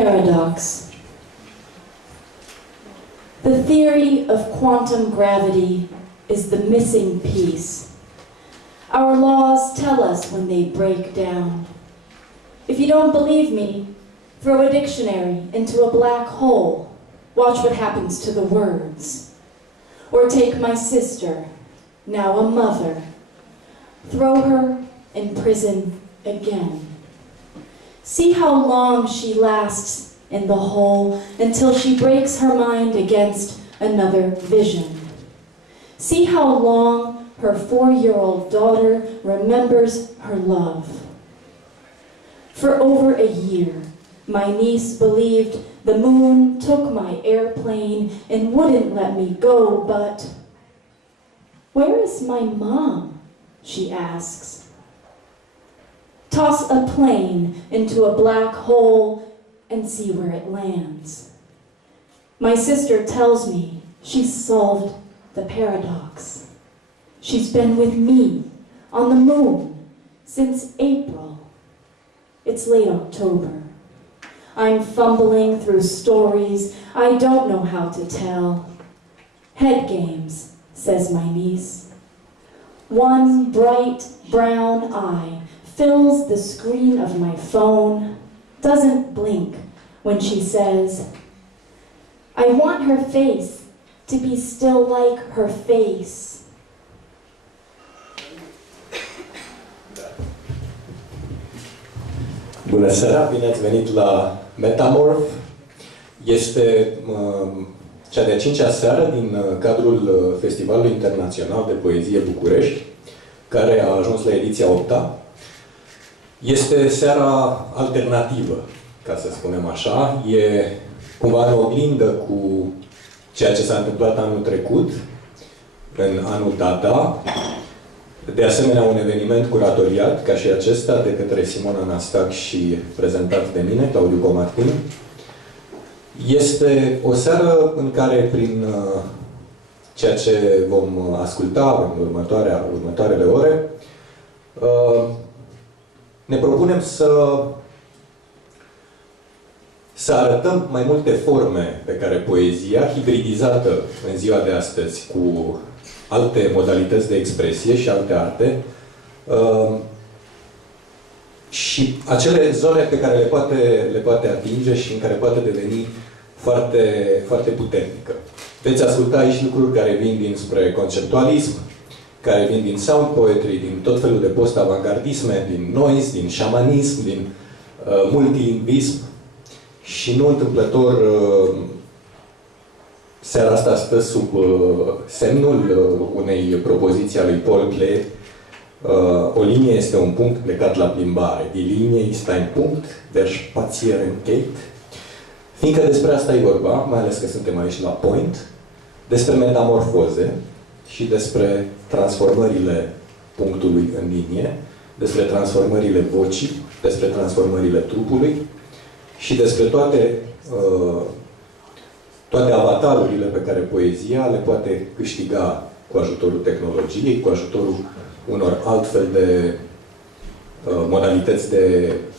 Paradox. The theory of quantum gravity is the missing piece. Our laws tell us when they break down. If you don't believe me, throw a dictionary into a black hole. Watch what happens to the words. Or take my sister, now a mother. Throw her in prison again. See how long she lasts in the hole until she breaks her mind against another vision. See how long her 4-year-old daughter remembers her love. For over a year, my niece believed the moon took my airplane and wouldn't let me go, but where is my mom? She asks. Toss a plane into a black hole and see where it lands. My sister tells me she's solved the paradox. She's been with me on the moon since April. It's late October. I'm fumbling through stories I don't know how to tell. Head games, says my niece. One bright brown eye fills the screen of my phone, doesn't blink when she says, I want her face to be still like her face. Bună seara, bine ați venit la Metamorph. Este cea de-a 5-a seară din cadrul Festivalului Internațional de Poezie București, care a ajuns la ediția 8-a. Este seara alternativă, ca să spunem așa. E cumva în oglindă cu ceea ce s-a întâmplat anul trecut, în anul data. De asemenea, un eveniment curatoriat, ca și acesta, de către Simona și prezentat de mine, Claudiu, Komartin. Este o seară în care, prin ceea ce vom asculta în următoarele ore, ne propunem să arătăm mai multe forme pe care poezia, hibridizată în ziua de astăzi cu alte modalități de expresie și alte arte, și acele zone pe care le poate atinge și în care poate deveni foarte, foarte puternică. Veți asculta aici lucruri care vin dinspre conceptualism, care vin din sound poetry, din tot felul de post-avangardisme, din noise, din șamanism, din multilingvism. Și nu întâmplător, seara asta stă sub semnul unei propoziții a lui Paul Klee. O linie este un punct plecat la plimbare. Die Linie ist ein Punkt, der spazieren geht. Fiindcă despre asta e vorba, mai ales că suntem aici la Point, despre metamorfoze și despre transformările punctului în linie, despre transformările vocii, despre transformările trupului și despre toate avatarurile pe care poezia le poate câștiga cu ajutorul tehnologiei, cu ajutorul unor altfel de modalități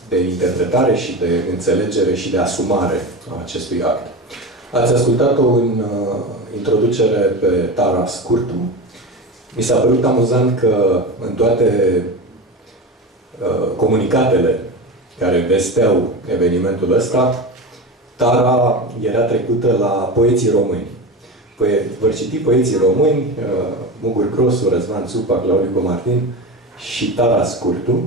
de interpretare și de înțelegere și de asumare a acestui act. Ați ascultat-o în introducere pe Tara Skurtu. Mi s-a părut amuzant că în toate comunicatele care vesteau evenimentul ăsta, Tara era trecută la poeții români. Vor citi poeții români, Mugur, Grosu, Răzvan, Țupa, Claudiu, Komartin și Tara Skurtu.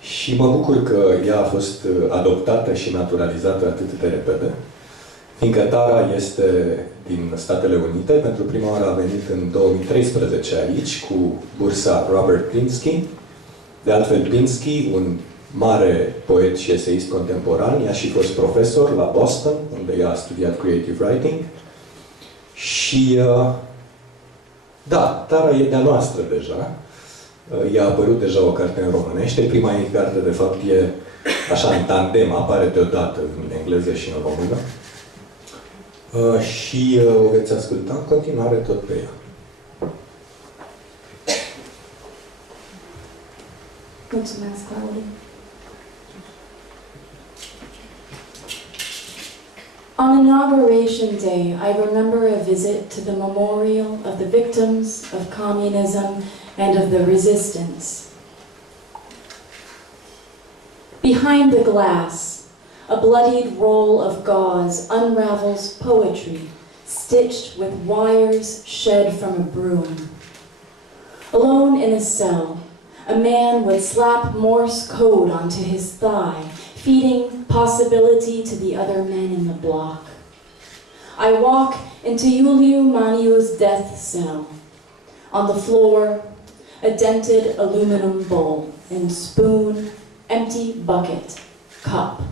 Și mă bucur că ea a fost adoptată și naturalizată atât de repede, fiindcă Tara este din Statele Unite. Pentru prima oară a venit în 2013 aici cu bursa Robert Pinsky. De altfel, Pinsky, un mare poet și eseist contemporan, i-a și fost profesor la Boston, unde ea a studiat creative writing. Și da, Tara e de-a noastră deja. I-a apărut deja o carte în românește. Prima ei carte, de fapt, e așa în tandem, apare deodată în engleză și în română. Și o veți asculta în continuare tot pe ea. Mulțumesc, Claudiu. On Inauguration Day, I remember a visit to the memorial of the victims of communism and of the resistance. Behind the glass, a bloodied roll of gauze unravels poetry stitched with wires shed from a broom. Alone in a cell, a man would slap Morse code onto his thigh, feeding possibility to the other men in the block. I walk into Iuliu Maniu's death cell. On the floor, a dented aluminum bowl and spoon, empty bucket, cup.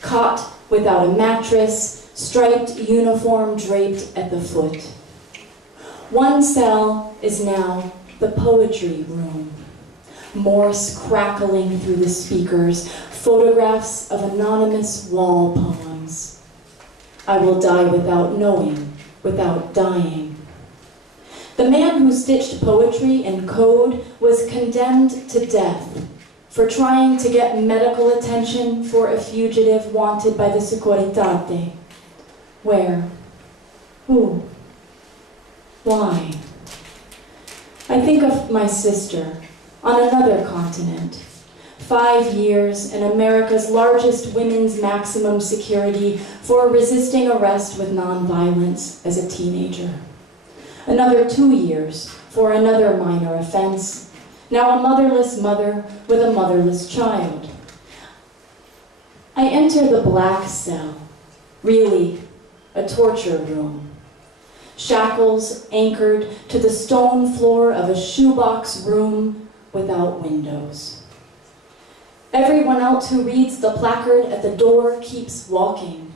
Cot without a mattress, striped uniform draped at the foot. One cell is now the poetry room. Morse crackling through the speakers, photographs of anonymous wall poems. I will die without knowing, without dying. The man who stitched poetry in code was condemned to death for trying to get medical attention for a fugitive wanted by the Securitate. Where? Who? Why? I think of my sister on another continent. 5 years in America's largest women's maximum security for resisting arrest with nonviolence as a teenager. Another 2 years for another minor offense. Now a motherless mother with a motherless child. I enter the black cell, really a torture room. Shackles anchored to the stone floor of a shoebox room without windows. Everyone else who reads the placard at the door keeps walking.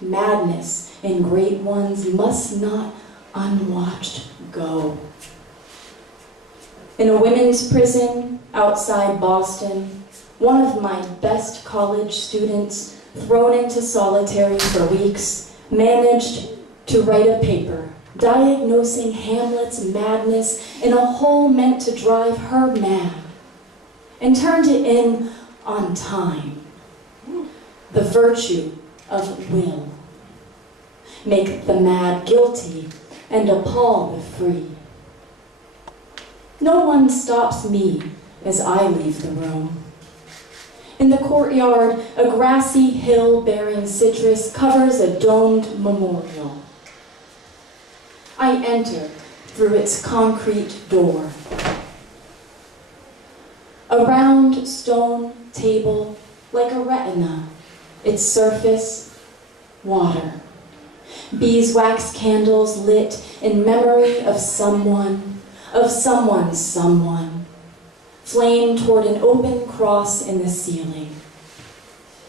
Madness in great ones must not unwatched go. In a women's prison outside Boston, one of my best college students, thrown into solitary for weeks, managed to write a paper diagnosing Hamlet's madness in a hole meant to drive her mad, and turned it in on time. The virtue of will. Make the mad guilty and appall the free. No one stops me as I leave the room. In the courtyard, a grassy hill bearing citrus covers a domed memorial. I enter through its concrete door. A round stone table like a retina, its surface, water. Beeswax candles lit in memory of someone, of someone's someone. Flame toward an open cross in the ceiling.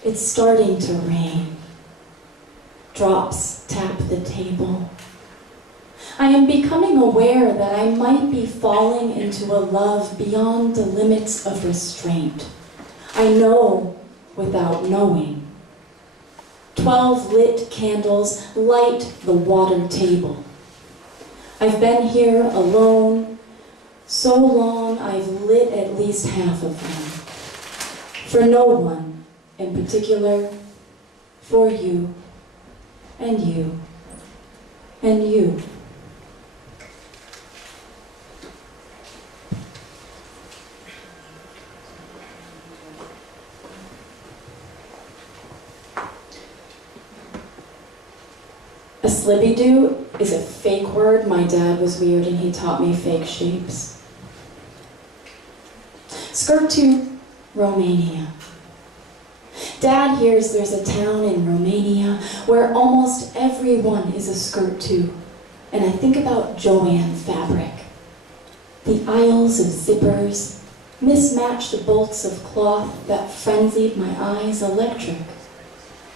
It's starting to rain. Drops tap the table. I am becoming aware that I might be falling into a love beyond the limits of restraint. I know without knowing. 12 lit candles light the water table. I've been here alone so long I've lit at least half of them. For no one in particular, for you, and you, and you. A slibby-doo is a fake word. My dad was weird and he taught me fake shapes. Skurtu, Romania. Dad hears there's a town in Romania where almost everyone is a Skurtu, and I think about Joanne fabric. The aisles of zippers, mismatched bolts of cloth that frenzied my eyes electric.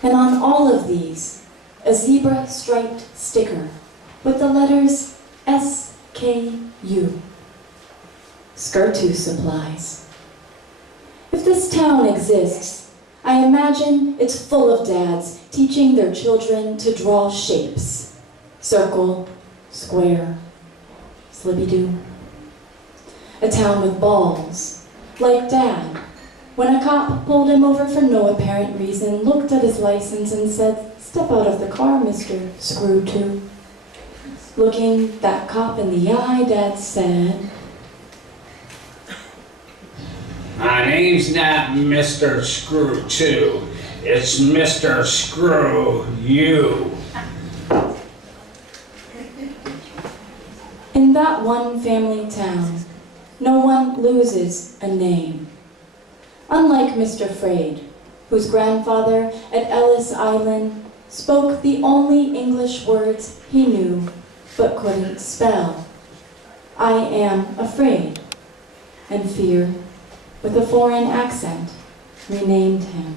And on all of these, a zebra-striped sticker with the letters SKU. Skurtu supplies. If this town exists, I imagine it's full of dads teaching their children to draw shapes. Circle, square, slibby-doo. A town with balls, like Dad, when a cop pulled him over for no apparent reason, looked at his license and said, "Step out of the car, Mr. Skurtu." Looking that cop in the eye, Dad said, "My name's not Mr. Skurtu. It's Mr. Screw You." In that one family town, no one loses a name. Unlike Mr. Fraid, whose grandfather at Ellis Island spoke the only English words he knew but couldn't spell. I am afraid, and fear, with a foreign accent, renamed him.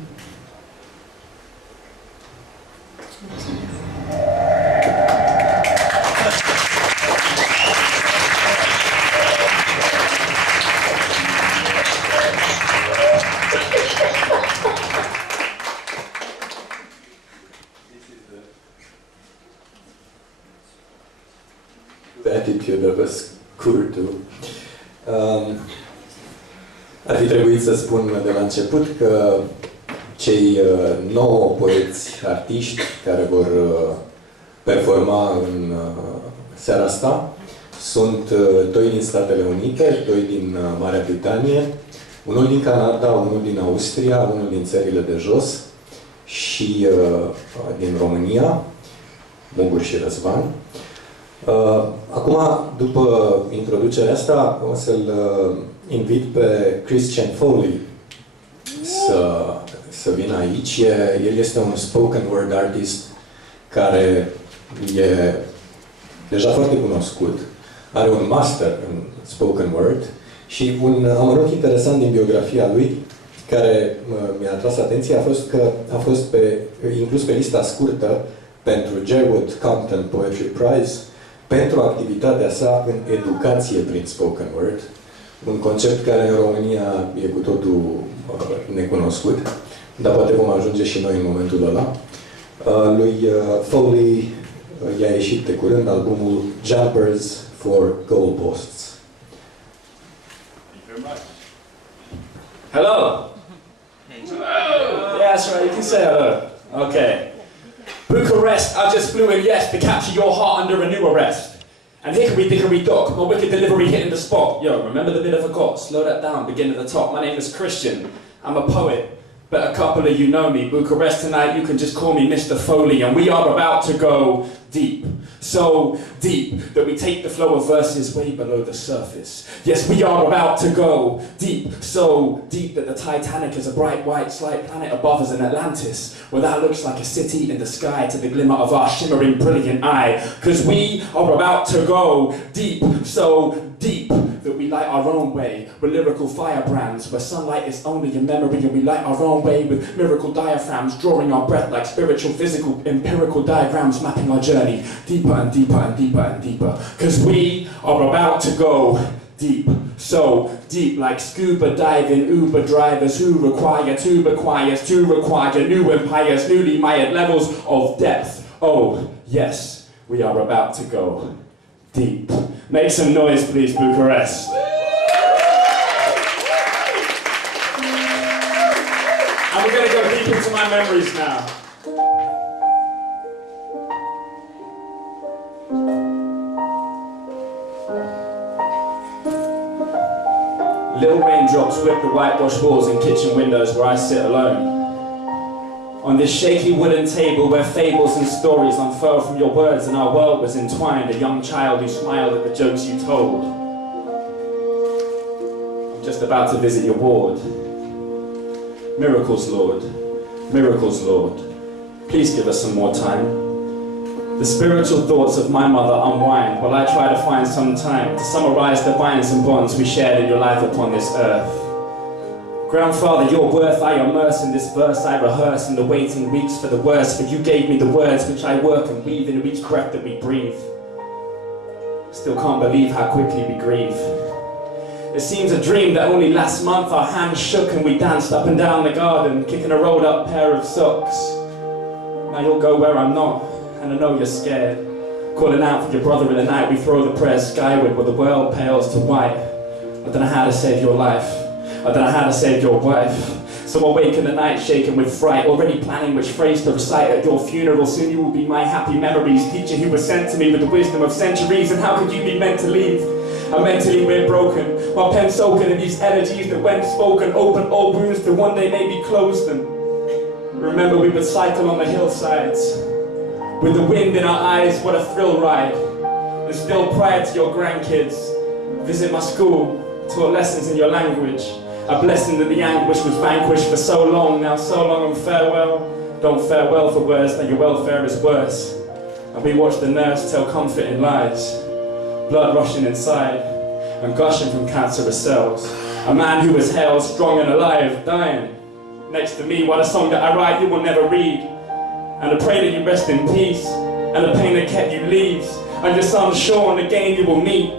The attitude of a Skurtu. Ar fi trebuit să spun de la început că cei 9 poeți artiști care vor performa în seara asta sunt 2 din Statele Unite, 2 din Marea Britanie, unul din Canada, unul din Austria, unul din țările de jos și din România, Mugur și Răzvan. Acum, după introducerea asta, o să-l invit pe Christian Foley să vină aici. El este un spoken word artist care e deja foarte cunoscut. Are un master în spoken word și un amănunt interesant din biografia lui care mi-a atras atenția a fost că a fost inclus pe lista scurtă pentru Gerwood Compton Poetry Prize pentru activitatea sa în educație prin spoken word, un concept care în România e cu totul necunoscut, dar poate vom ajunge și noi în momentul ăla. Lui Foley i-a ieșit de curând albumul Jumpers for Goalposts. Hello! Yeah, that's right, you can say hello. Okay. Bucharest, I just flew in, yes, to capture your heart under a new arrest. And hickory dickory dock, my wicked delivery hitting the spot. Yo, remember the bit I forgot? Slow that down, begin at the top. My name is Christian, I'm a poet, but a couple of you know me. Bucharest tonight, you can just call me Mr. Foley, and we are about to go deep. So deep that we take the flow of verses way below the surface. Yes, we are about to go deep, so deep that the Titanic is a bright white slight planet above us in Atlantis, where that looks like a city in the sky to the glimmer of our shimmering brilliant eye. Cause we are about to go deep, so deep that we light our own way with lyrical firebrands, where sunlight is only a memory, and we light our own way with miracle diaphragms, drawing our breath like spiritual, physical, empirical diagrams, mapping our journey deeper and deeper and deeper and deeper. Cause we are about to go deep, so deep like scuba diving Uber drivers who require tuba choirs to require new empires, newly mired levels of depth. Oh yes, we are about to go deep. Make some noise please, Bucharest. And we're going to go deep into my memories now. Little raindrops whip the whitewashed walls and kitchen windows where I sit alone. On this shaky wooden table where fables and stories unfurl from your words and our world was entwined, a young child who smiled at the jokes you told. I'm just about to visit your ward. Miracles, Lord. Miracles, Lord. Please give us some more time. The spiritual thoughts of my mother unwind while I try to find some time to summarize the binds and bonds we shared in your life upon this earth. Grandfather, your worth I immerse in this verse I rehearse in the waiting weeks for the worst, for you gave me the words which I work and weave into each breath that we breathe. Still can't believe how quickly we grieve. It seems a dream that only last month our hands shook and we danced up and down the garden, kicking a rolled up pair of socks. Now you'll go where I'm not, and I know you're scared. Calling out for your brother in the night, we throw the prayers skyward where the world pales to white. I don't know how to save your life. I don't know how to save your wife. So I wake in the night shaken with fright, already planning which phrase to recite at your funeral. Soon you will be my happy memories, teacher who was sent to me with the wisdom of centuries. And how could you be meant to leave? And mentally we're broken, my pen soaking in these elegies that when spoken open old wounds to one day maybe close them. Remember we would cycle on the hillsides with the wind in our eyes, what a thrill ride. And still prior to your grandkids, visit my school, taught lessons in your language. A blessing that the anguish was vanquished for so long, now so long and farewell. Don't fare well for worse, that your welfare is worse. And we watch the nurse tell comfort in lies, blood rushing inside and gushing from cancerous cells. A man who was held strong and alive, dying next to me, while the song that I write you will never read. And I pray that you rest in peace, and the pain that kept you leaves, and your son's shorn again you will meet.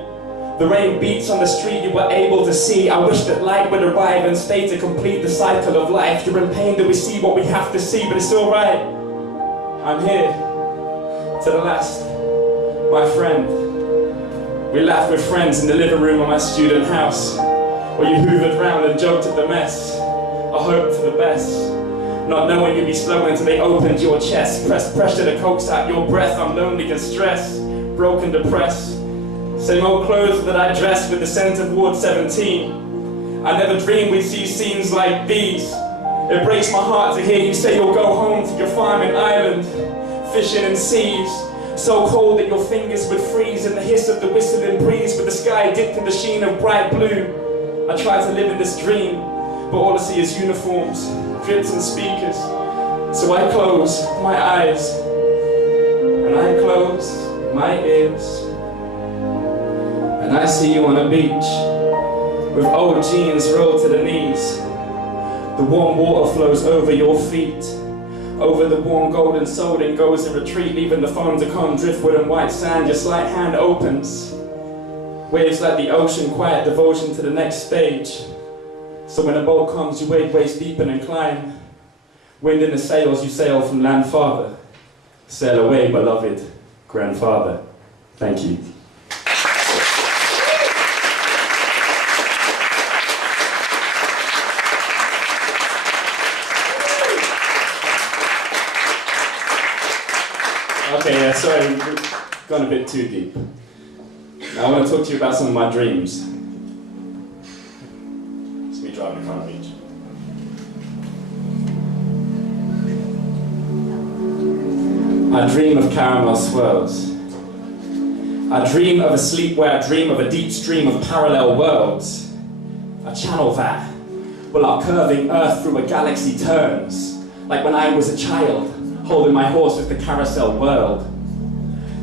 The rain beats on the street you were able to see. I wish that light would arrive and stay to complete the cycle of life. You're in pain that we see what we have to see, but it's alright. I'm here, to the last, my friend. We laughed with friends in the living room of my student house, where you hoovered round and joked at the mess. I hoped for the best, not knowing you'd be slow until they opened your chest. Pressed pressure to coax out your breath. I'm lonely and stressed, broken, depressed. Same old clothes that I dressed with the scent of Ward 17. I never dreamed we'd see scenes like these. It breaks my heart to hear you say you'll go home to your farming island, fishing in seas so cold that your fingers would freeze in the hiss of the whistling breeze, with the sky dipped in the sheen of bright blue. I try to live in this dream, but all I see is uniforms, drips and speakers. So I close my eyes, and I close my ears, and I see you on a beach, with old jeans rolled to the knees. The warm water flows over your feet, over the warm golden soul and goes in retreat, leaving the foam to come, driftwood and white sand. Your slight hand opens, waves like the ocean, quiet devotion to the next stage. So when a boat comes, you wade waist deep and climb. Wind in the sails, you sail from land farther. Sail away, beloved grandfather. Thank you. Okay, yeah, sorry, we've gone a bit too deep. Now I want to talk to you about some of my dreams. It's me driving in front of each. I dream of caramel swirls. I dream of a sleep where I dream of a deep stream of parallel worlds. A channel that, well, our curving earth through a galaxy turns, like when I was a child, holding my horse with the carousel world.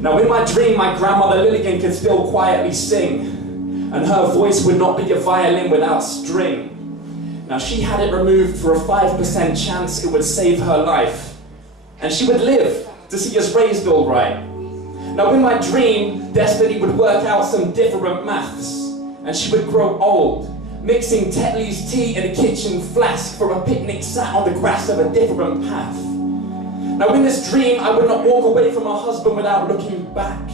Now in my dream, my grandmother Lillian could still quietly sing, and her voice would not be a violin without string. Now she had it removed for a 5% chance it would save her life, and she would live to see us raised all right. Now in my dream, destiny would work out some different maths, and she would grow old, mixing Tetley's tea in a kitchen flask for a picnic sat on the grass of a different path. Now in this dream, I would not walk away from my husband without looking back.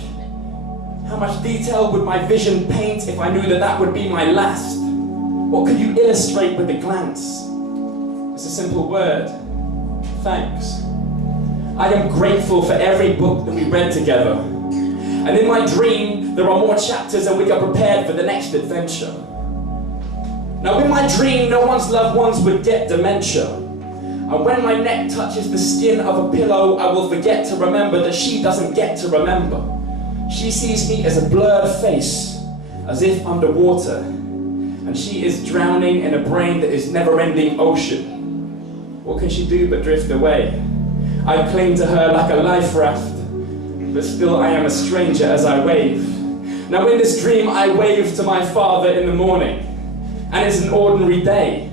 How much detail would my vision paint if I knew that that would be my last? What could you illustrate with a glance? It's a simple word, thanks. I am grateful for every book that we read together. And in my dream, there are more chapters and we are prepared for the next adventure. Now in my dream, no one's loved ones would get dementia. And when my neck touches the skin of a pillow, I will forget to remember that she doesn't get to remember. She sees me as a blurred face, as if underwater, and she is drowning in a brain that is never-ending ocean. What can she do but drift away? I cling to her like a life raft, but still I am a stranger as I wave. Now in this dream, I wave to my father in the morning, and it's an ordinary day.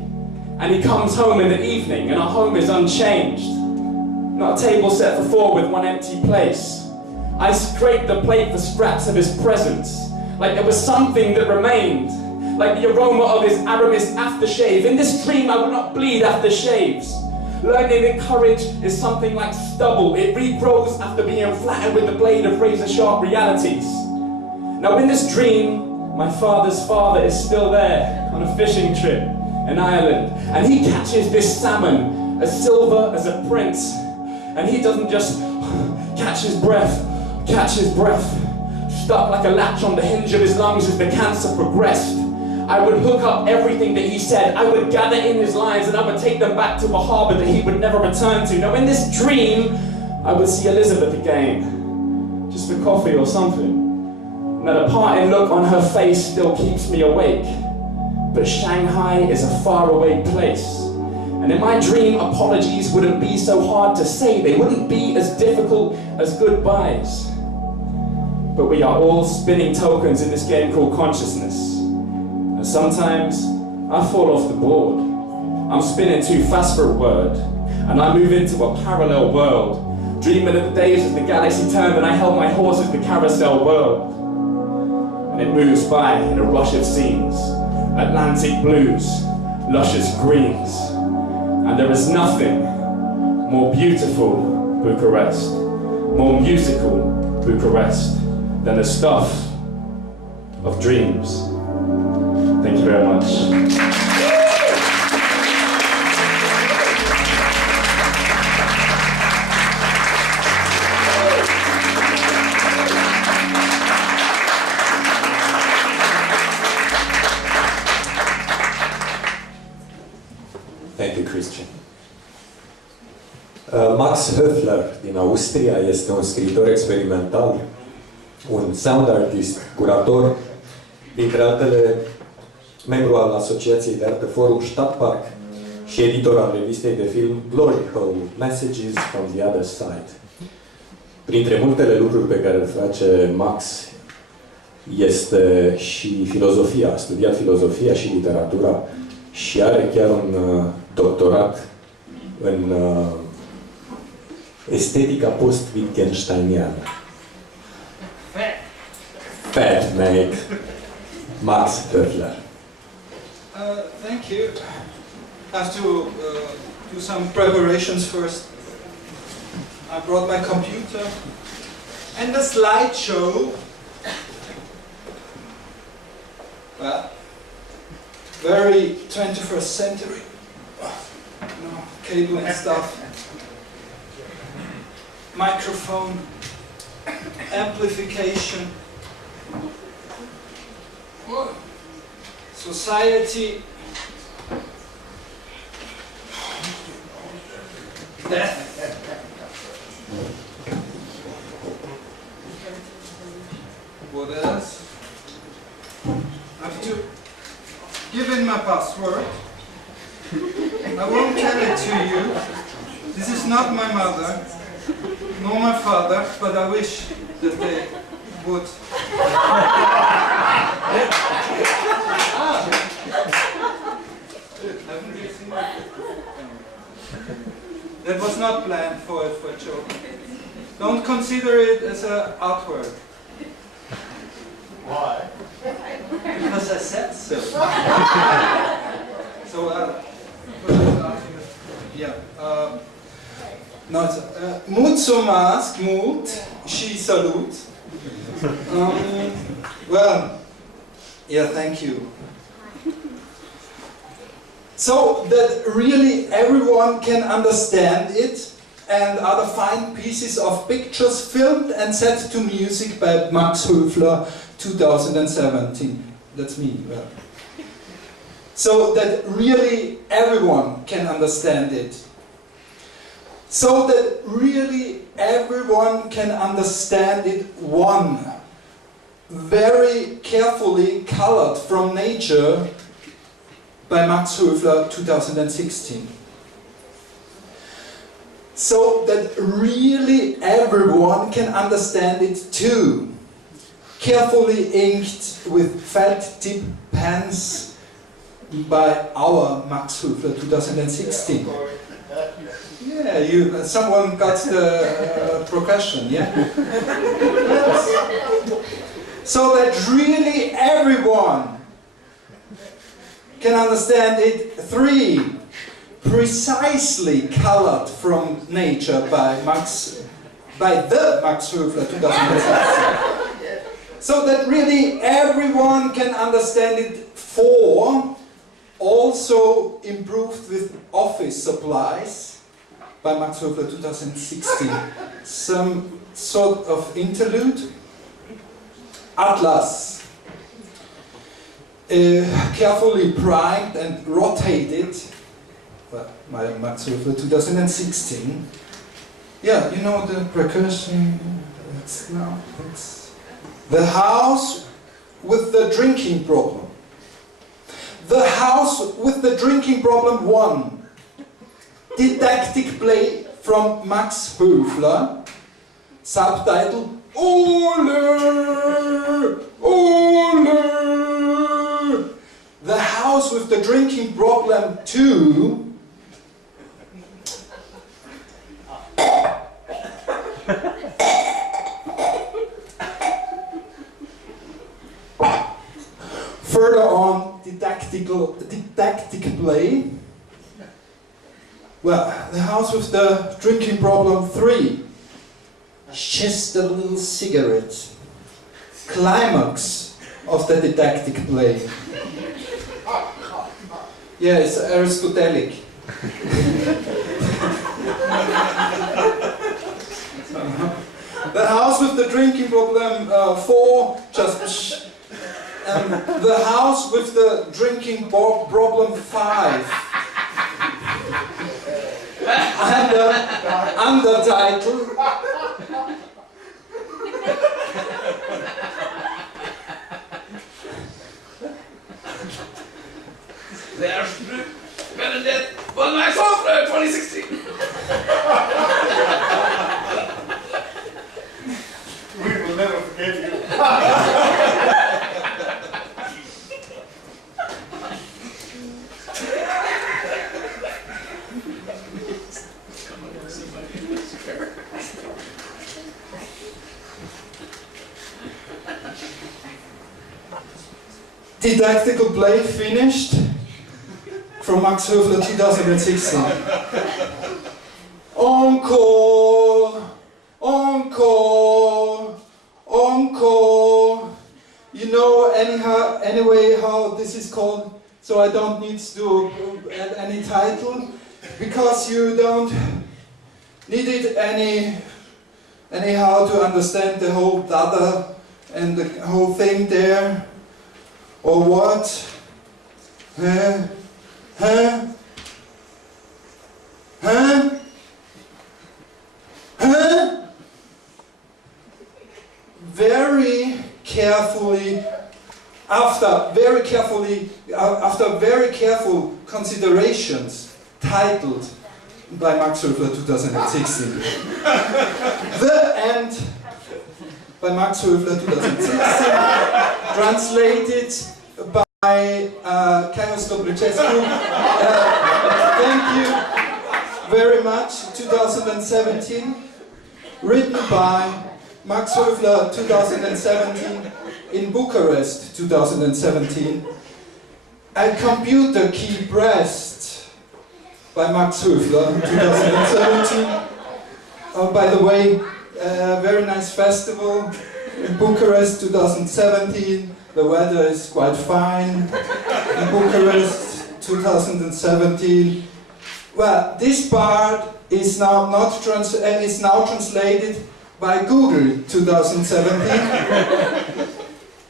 And he comes home in the evening, and our home is unchanged. Not a table set for four with one empty place. I scrape the plate for scraps of his presence, like there was something that remained, like the aroma of his Aramis aftershave. In this dream, I would not bleed after shaves. Learning that courage is something like stubble. It regrows after being flattened with the blade of razor-sharp realities. Now in this dream, my father's father is still there on a fishing trip, in Ireland, and he catches this salmon as silver as a prince, and he doesn't just catch his breath, stuck like a latch on the hinge of his lungs as the cancer progressed. I would hook up everything that he said. I would gather in his lines and I would take them back to a harbour that he would never return to. Now in this dream, I would see Elizabeth again, just for coffee or something. And that parting look on her face still keeps me awake. But Shanghai is a faraway place. And in my dream, apologies wouldn't be so hard to say. They wouldn't be as difficult as goodbyes. But we are all spinning tokens in this game called consciousness. And sometimes I fall off the board. I'm spinning too fast for a word. And I move into a parallel world, dreaming of the days as the galaxy turned and I held my horse as the carousel whirled. And it moves by in a rush of scenes, Atlantic blues, luscious greens. And there is nothing more beautiful, Bucharest, more musical, Bucharest, than the stuff of dreams. Thank you very much. Thank you, Christian. Max Höfler din Austria este un scriitor experimental, un sound artist, curator, dintre altele membru al Asociației de Artă Forum Stadtpark și editor al revistei de film Glory Hole, Messages from the Other Side. Printre multele lucruri pe care le face Max este și filozofia. A studiat filozofia și literatura și are chiar un doctorat în estetica post-wittgensteiniană. Fat, mate. Max Höfler. Thank you. I have to do some preparations first. I brought my computer and the slideshow. Well, very 21st century. Cable and stuff. Microphone. Amplification. Society. Death. What else? I have to give in my password. I won't tell it to you. This is not my mother, nor my father, but I wish that they would. That was not planned for a joke. Don't consider it as an artwork. Why? Because I said so. So, yeah. No, it's mult somast, mult și salut. Well, yeah, thank you. So that really everyone can understand it, and other fine pieces of pictures filmed and set to music by Max Höfler, 2017. That's me. Well. So that really everyone can understand it. So that really everyone can understand it, one, very carefully colored from nature by Max Höfler, 2016. So that really everyone can understand it too. Carefully inked with felt tip pens by our Max Höfler, 2016. Yeah, someone got the progression, yeah? So that really everyone can understand it. 3, precisely colored from nature by the Max Höfler, 2016. So that really everyone can understand it. 4, Also improved with office supplies by Max Höfler 2016. Some sort of interlude. Atlas. Carefully primed and rotated by Max Höfler 2016. Yeah, you know the percussion. It's The House with the Drinking Problem. The House with the Drinking Problem 1. Didactic play from Max Höfler. Subtitle Ole! Ole! The House with the Drinking Problem 2. Further on, didactic play. Well, The House with the Drinking Problem 3. Just a little cigarette. Climax of the didactic play. Yeah, it's Aristotelic. The House with the Drinking Problem 4, just and The House with the Drinking Problem 5. Undertitle. There's Benedict von Max Höfler 2016. We will never forget you. Didactical play finished from Max Höfler 2016. Encore, encore, encore. You know anyway how this is called, so I don't need to add any title, because you don't need it anyhow to understand the whole dada and the whole thing there. Or what? Huh? Huh? Huh? Huh? Very carefully, after very careful considerations, titled by Max Höfler 2016. The End by Max Höfler 2016, translated by Kaios Dobrychescu. Thank you very much. 2017, written by Max Höfler 2017 in Bucharest 2017. A Computer Key Breast by Max Höfler 2017. By the way, very nice festival in Bucharest 2017. The weather is quite fine in Bucharest 2017. Well, this part is now is now translated by Google 2017.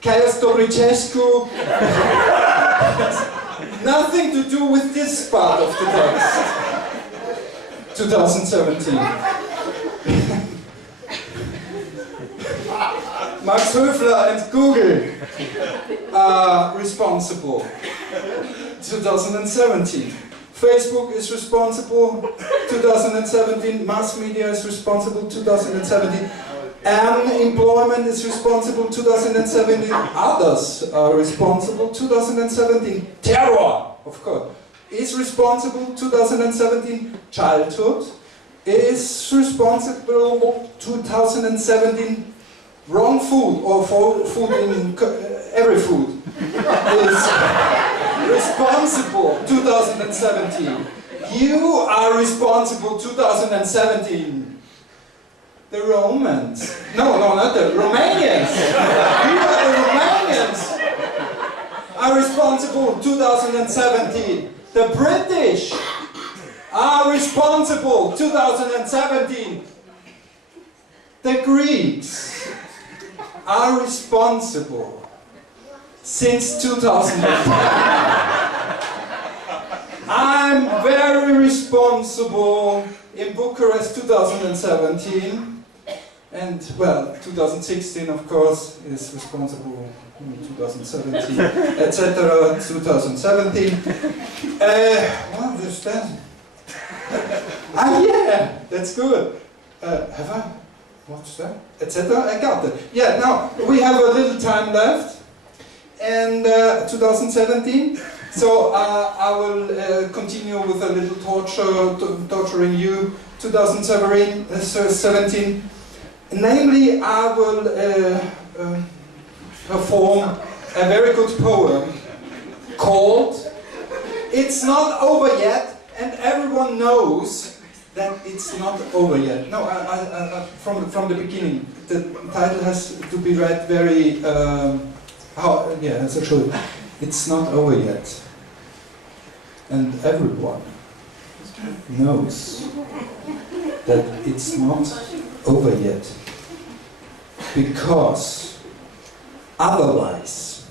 Kaios Dobrychescu. Nothing to do with this part of the text. 2017. Max Höfler and Google are responsible. 2017. Facebook is responsible. 2017. Mass media is responsible. 2017. Employment is responsible. 2017. Others are responsible. 2017. Terror, of course, is responsible. 2017. Childhood is responsible. 2017. Wrong food, or food in every food, is responsible 2017. You are responsible 2017. The Romans. No, not the Romanians. You are the Romanians. Are responsible 2017. The British are responsible, 2017. The Greeks are responsible since 2010. I'm very responsible in Bucharest 2017. And, well, 2016, of course, is responsible in 2017, etc., 2017. What is that? Ah, yeah, that's good. Have I? What's that? Etc., I got it. Yeah, now, we have a little time left, and 2017, so I will continue with a little torturing you, 2017. Namely, I will perform a very good poem called It's Not Over Yet, and everyone knows that it's not over yet. No, from the beginning, the title has to be read very, yeah, as I should. It's not over yet. And everyone knows that it's not over yet, because otherwise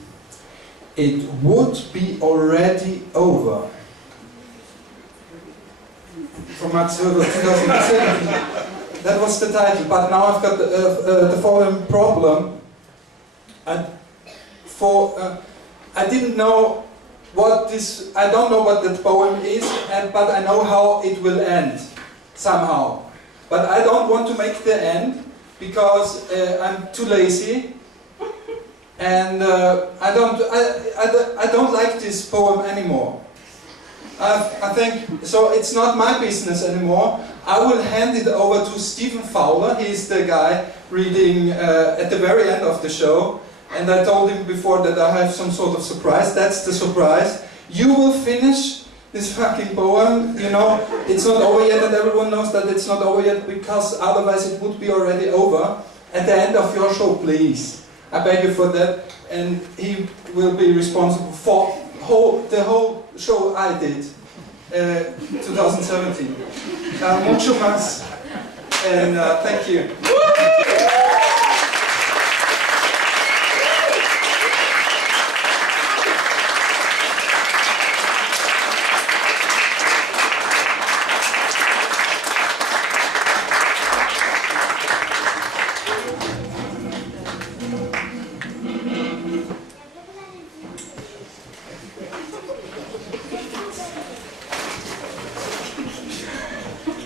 it would be already over. From Max Höfler 2017, that was the title, but now I've got the following problem. I didn't know what this, I don't know what that poem is, but I know how it will end, somehow. But I don't want to make the end, because I'm too lazy, and I don't like this poem anymore. I think, so it's not my business anymore. I will hand it over to Stephen Fowler. He's the guy reading at the very end of the show. And I told him before that I have some sort of surprise. That's the surprise. You will finish this fucking poem, you know. It's not over yet, and everyone knows that it's not over yet, because otherwise it would be already over. At the end of your show, please. I beg you for that. And he will be responsible for the whole show I did, 2017. Mucho más, and thank you.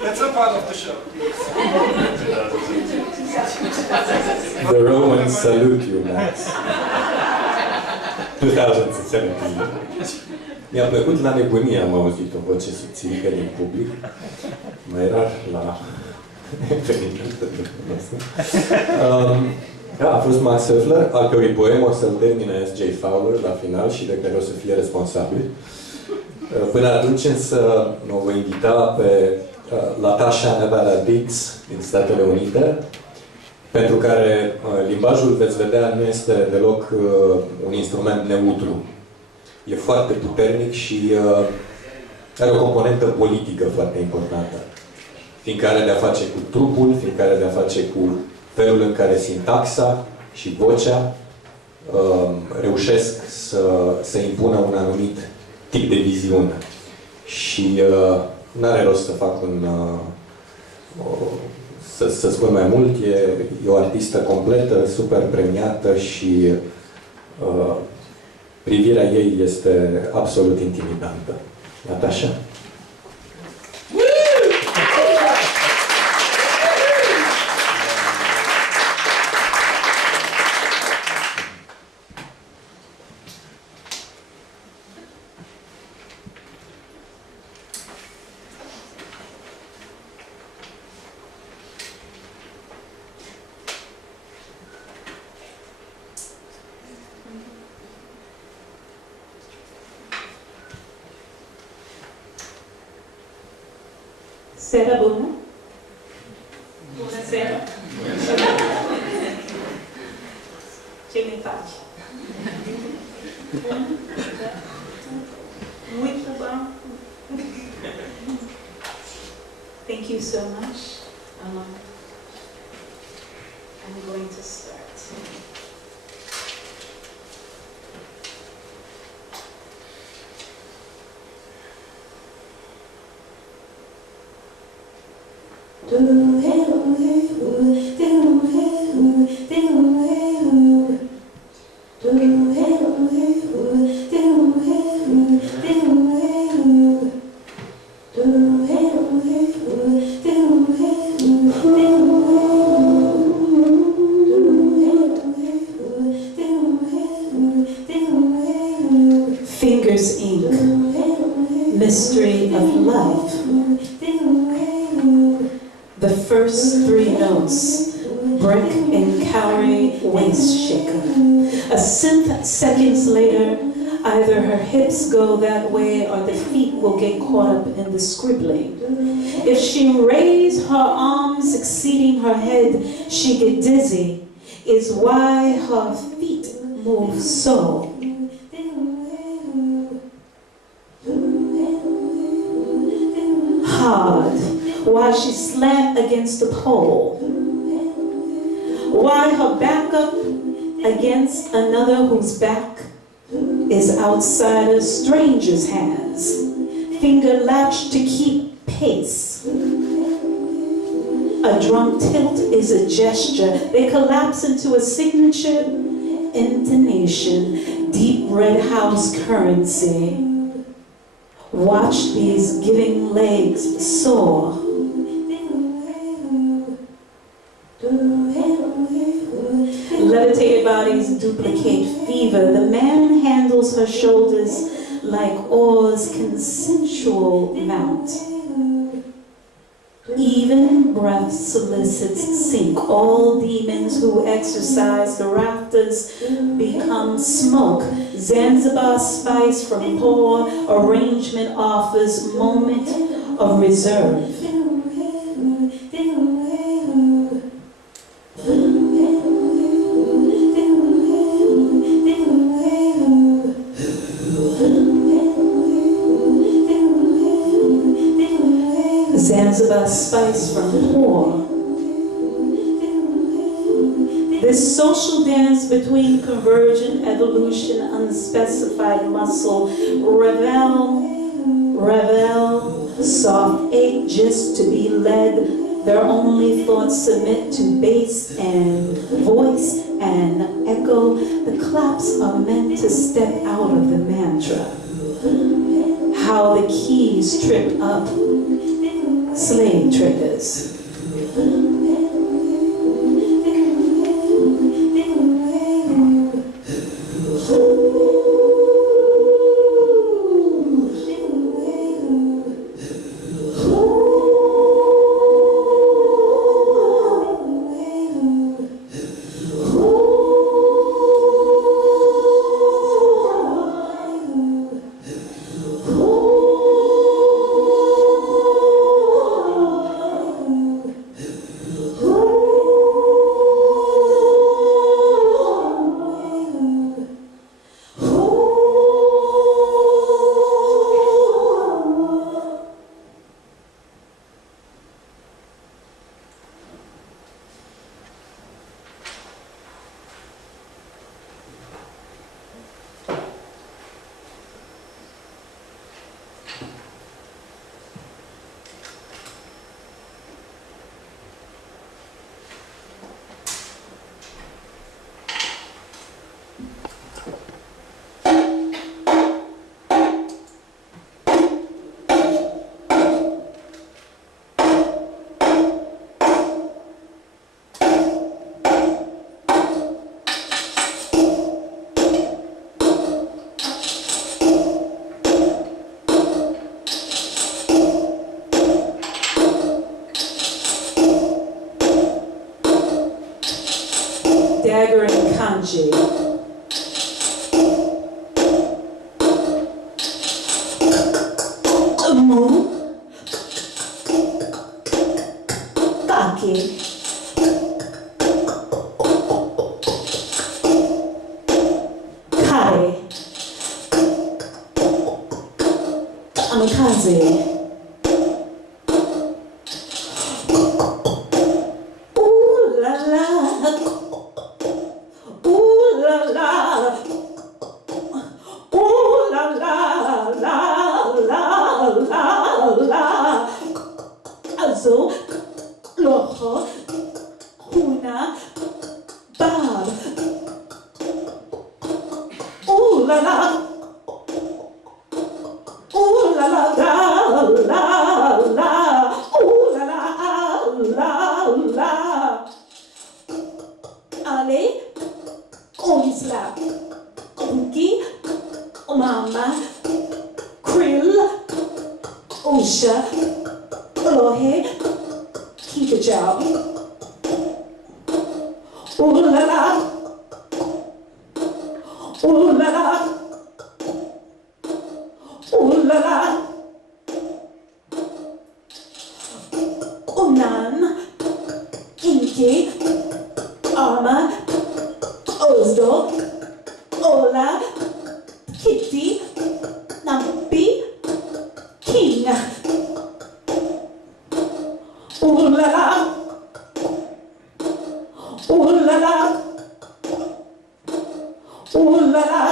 That's a part of the show. The Romans salute you, Max. 2017. Mi-a plăcut la nebunie, am auzit o voce subțirică din public. Mai rar la evenimentul nostru. A fost Max Höfler, al cărui poem o să-l termine S.J. Fowler la final și de care o să fie responsabil. Până atunci însă mă voi invita pe LaTasha Diggs din Statele Unite, pentru care limbajul, veți vedea, nu este deloc un instrument neutru. E foarte puternic și are o componentă politică foarte importantă. Fiindcă are de-a face cu trupul, fiindcă are de-a face cu felul în care sintaxa și vocea reușesc să impună un anumit tip de viziune. Și n-are rost să fac să spun mai mult, e o artistă completă, super premiată și privirea ei este absolut intimidantă. LaTasha? Seara bună! Bună seara! Ce ne faci? Thank you so much. I'm going to start. Fingers ink, mystery of love. The first three notes, brick and cowrie waist shaker. A synth seconds later, either her hips go that way or the feet will get caught up in the scribbling. If she raise her arms exceeding her head, she get dizzy, is why her feet move so. Hard, while she slammed against the pole. Why her back up against another whose back is outside a stranger's hands, finger latched to keep pace. A drum tilt is a gesture. They collapse into a signature intonation, deep red house currency. Watch these giving legs soar. Levitated bodies duplicate fever. The man handles her shoulders like oars, consensual mount. Even breath solicits sink. All demons who exercise the rafters become smoke. Zanzibar spice from poor arrangement offers moment of reserve. Zanzibar spice from poor. This social dance between convergent evolution, unspecified muscle, revel, soft ache just to be led. Their only thoughts submit to bass and voice and echo. The claps are meant to step out of the mantra. How the keys trip up slave triggers. Dagger and kanji. Mu. Kake. Kare. Kaze. Ooh la la, ooh la la, ooh la la la la la la. Also, Locho, Huna, Bab. Ooh la la. Ooh la la la la la. Ooh la la la la. Ale, Omisla, Uki, Mama, Krill, Osha, Lohe, Kikajab. Ooh la la. Ooh la la. Ooh la la. Unan, Kinki, Arma, Osdo, Ola, Kitty, Nampi, King. Ooh la la. Ooh la la. Ooh la la.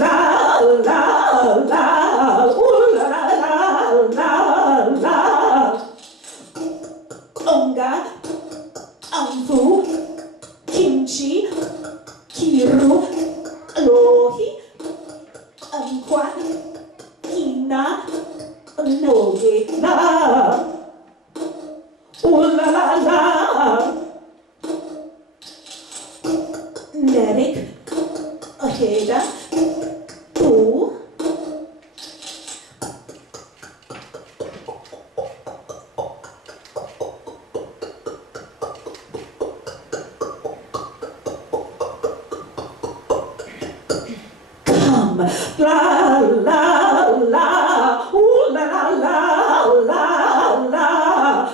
La la la. Ooh la la la la. Onga, Amfu, Kimchi, Kiru, Lohi, Amkwa, Kina, Noge, La. Ooh la la la. Nerik, Aheda, Tu. Come, la la la, ooh la la la la la,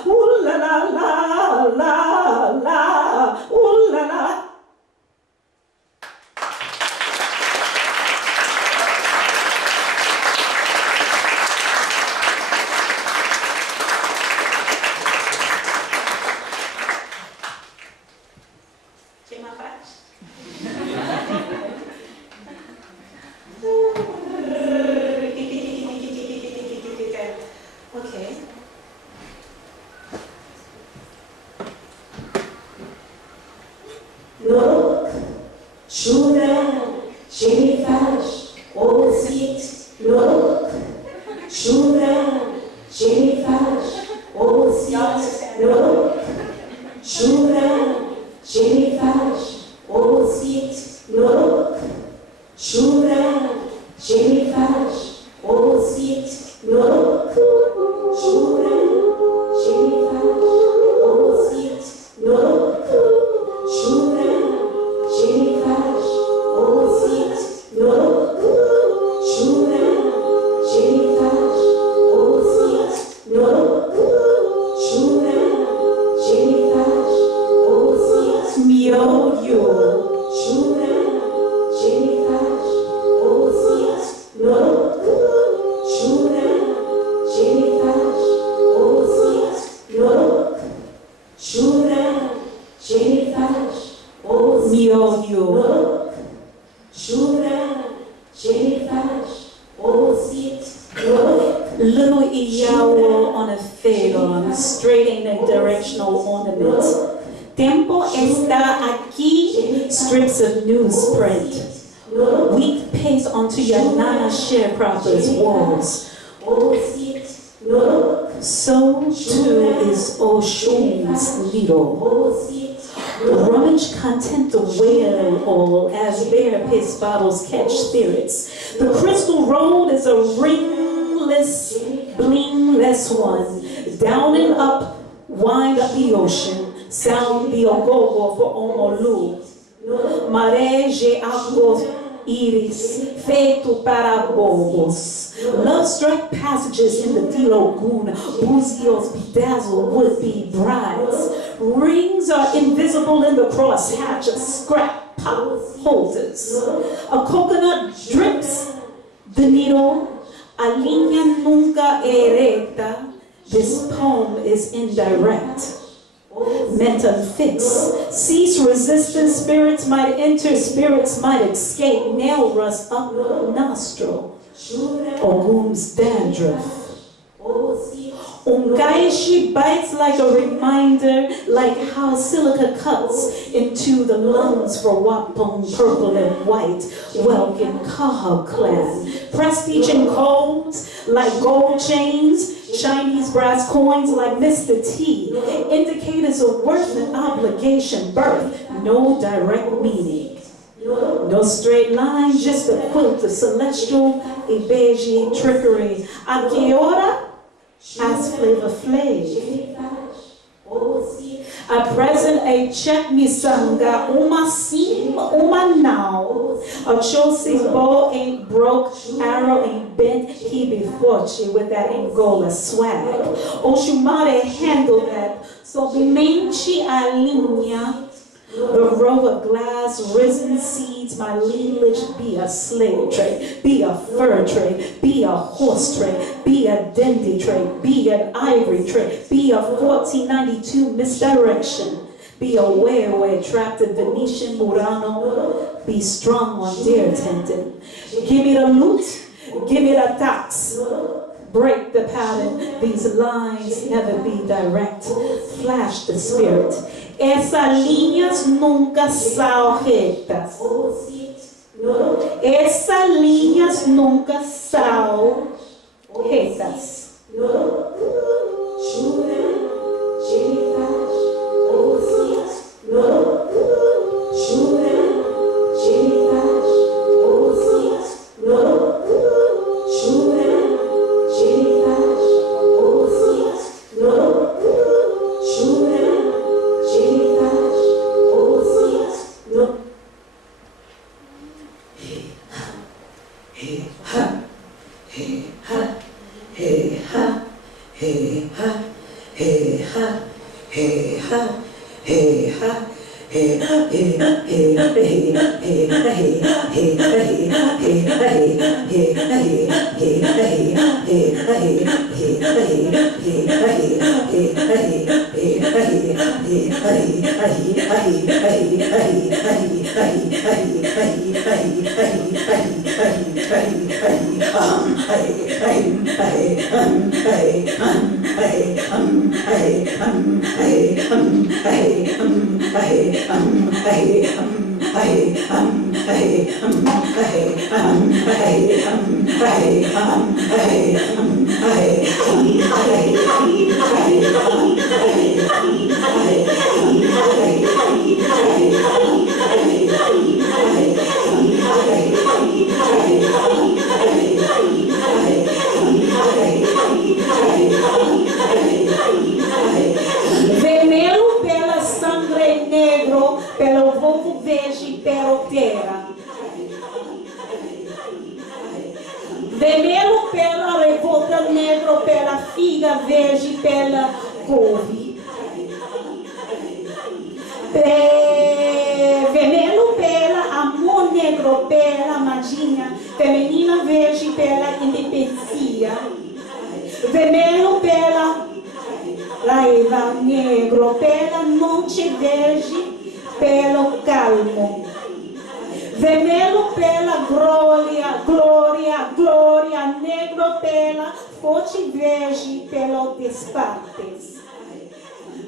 ooh la la la la la, ooh la la. Okay. Look, Shura, Jennifer, Osit, look, Shura, Jennifer, Osit, look, Shura, Jennifer, Osit, look, Shura, Jennifer, Osit, look, Shura, Jennifer, Osit, look, Shura, Jennifer, Osit, look, Shura, Jennifer, Osit, look, Shura, Jennifer, Osit, Mioyo, Shura, Jennifer, Osit, look, Shura, Jennifer, Osit, look, Shura, Jennifer, Osit, look, Shura, Jennifer, Osit, look. Little Iyawo on a phaeton, straightening a directional ornament. Tempo está aquí, strips of newsprint. Weak paste onto your Nana sharecropper's walls. So too is Oshun's needle. Rummage content the whale all as bear piss bottles catch spirits. The crystal road is a ringless, blingless one. Down and up, wind up the ocean. Sound the ogogo for Omolu. Mareje agos iris, feito para bobos. Love-struck passages in the Dilogun, buzios bedazzle would-be brides. Rings are invisible in the crosshatch of scrap pot holders. A coconut drips The needle, a linea nunca erecta. This poem is indirect. Mental fix. Cease resistance, spirits might enter, spirits might escape. Nail rust up nostril. Ogum's dandruff. Ungaishi bites like a reminder, like how silica cuts into the lungs for Wapong, purple and white, Welkin, Kaha clan. Prestige and combs like gold chains, Chinese brass coins like Mr. T. Indicators of worth and obligation, birth, no direct meaning. No straight line, just a quilt of celestial, ebeji, trickery. A que hora? As Flavor Flav. A present, a check misanga, uma sim, uma now. A Chelsea's bow ain't broke, arrow ain't bent, he be fortunate with that Angola swag. Oshumare handle that, so be menchi a linea. The row of glass risen seeds, my lineage be a slave trade, be a fur trade, be a horse trade, be a dandy trade, be an ivory trade, be a 1492 misdirection, be a way trapped in Venetian Murano, be strong on deer tendon. Give me the loot, give me the tax. Break the pattern, these lines never be direct. Flash the spirit. Essas linhas nunca são retas. Essas linhas nunca são retas. Vermelho pela sangue negro, pelo povo verde, pela terra. Vermelho pela revolta, negro pela figa, verde pela couve. Vermelho pela amor, negro pela magia, feminina, verde pela independência. Vermelho pela raiva, negro pela noite, verde pelo calmo. Vermelho pela glória, glória, glória, negro pela forte, verde pelo despartes.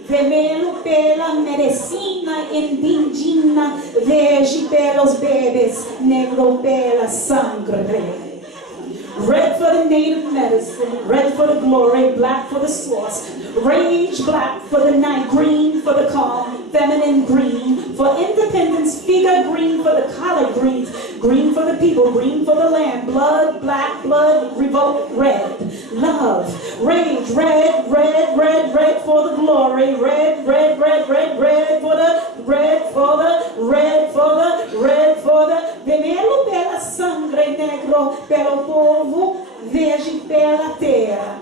Vermelho pela medicina indígena, verde pelos bebês, negro pela sangue. Red for the native medicine, red for the glory, black for the source. Rage, black for the night, green for the calm, feminine green for independence, figure green for the collard greens, green for the people, green for the land, blood, black, blood, revolt, red. Love, rage, red, red, red, red for the glory, red, red, red, red, red for the, red for the, red for the, red for the, vermelho pela sangue, negro pelo povo, verde pela terra.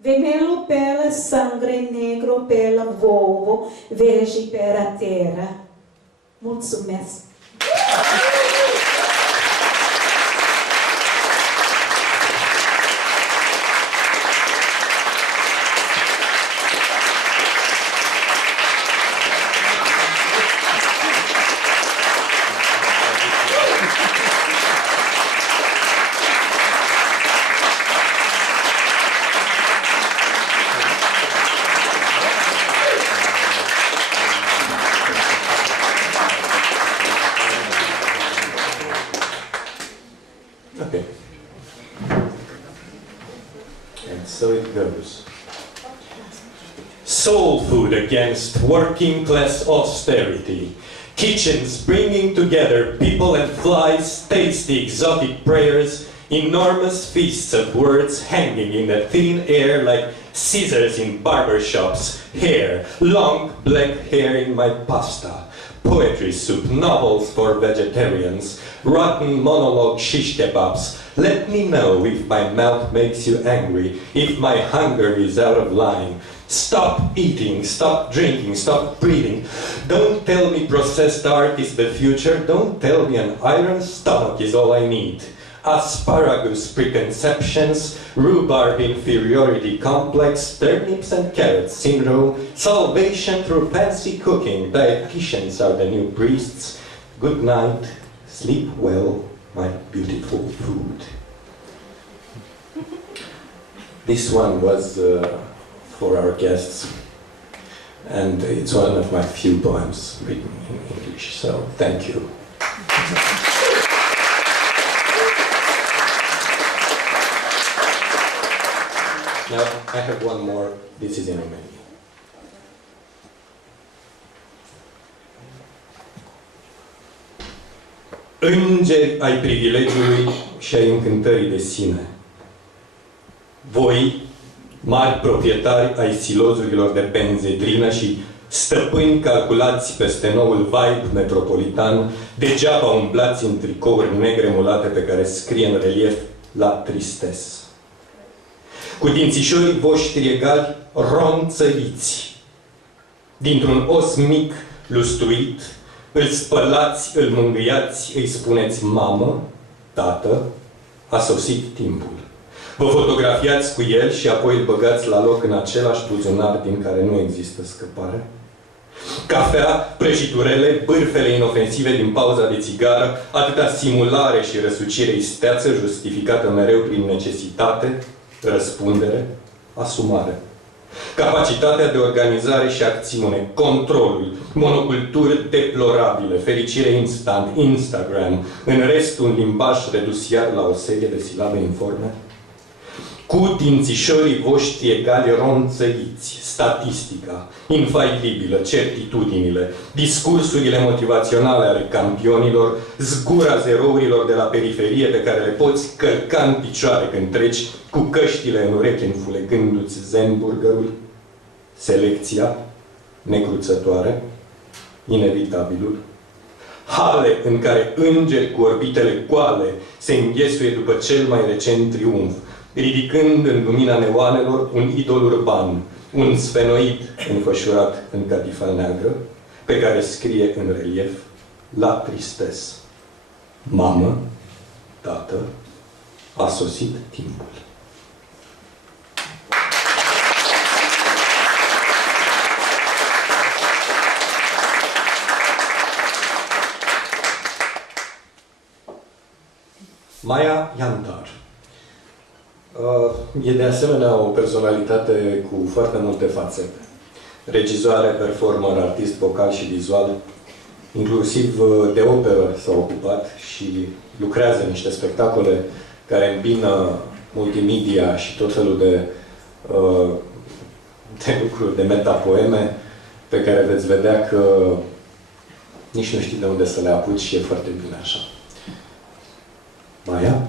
Vermelho pela sangue, negro pela povo, verde pela terra. Muito mestre. food against working class austerity. Kitchens bringing together people and flies, tasty exotic prayers, enormous feasts of words hanging in the thin air like scissors in barber shops, hair, long black hair in my pasta, poetry soup, novels for vegetarians, rotten monologue shish kebabs. Let me know if my mouth makes you angry, if my hunger is out of line. Stop eating, stop drinking, stop breathing. Don't tell me processed art is the future. Don't tell me an iron stomach is all I need. Asparagus preconceptions, rhubarb inferiority complex, turnips and carrots syndrome, salvation through fancy cooking, dietitians are the new priests. Good night, sleep well, my beautiful food. This one was for our guests, and it's one of my few poems written in English, so thank you. Now, I have one more. This is in Romania. Îngeri ai privilegiului și ai încântării de sine. Voi, mari proprietari ai silozurilor de benzedrină și stăpâni calculați peste noul vibe metropolitan, degeaba umblați în tricouri negre mulate pe care scrie în relief la tristesse. Cu dințișorii voștri egali ronțăiți. Dintr-un os mic, lustruit, îl spălați, îl mângâiați, îi spuneți mamă, tată, a sosit timpul. Vă fotografiați cu el și apoi îl băgați la loc în același buzunar din care nu există scăpare. Cafea, prăjiturele, bârfele inofensive din pauza de țigară, atâta simulare și răsucire isteață justificată mereu prin necesitate, răspundere, asumare. Capacitatea de organizare și acțiune, controlul, monoculturi deplorabile, fericire instant, Instagram, în rest un limbaj redus iar la o serie de silabe informe. Cu dințișorii voștri egali ronțăiți, statistica, infailibilă, certitudinile, discursurile motivaționale ale campionilor, zgura zerourilor de la periferie pe care le poți călca în picioare când treci cu căștile în ureche înfulegându-ți zenburgerul, selecția, necruțătoare, inevitabilul, hale în care îngeri cu orbitele goale se înghesuie după cel mai recent triumf, ridicând în lumina neoanelor un idol urban, un sfenoid înfășurat în catifa neagră, pe care scrie în relief la tristesse. Mamă, tată, a sosit timpul. Maja Jantar. E de asemenea o personalitate cu foarte multe fațete. Regizoare, performer, artist vocal și vizual, inclusiv de operă s-a ocupat și lucrează niște spectacole care îmbină multimedia și tot felul de lucruri, de metapoeme, pe care veți vedea că nici nu știi de unde să le apuci și e foarte bine așa. Maja?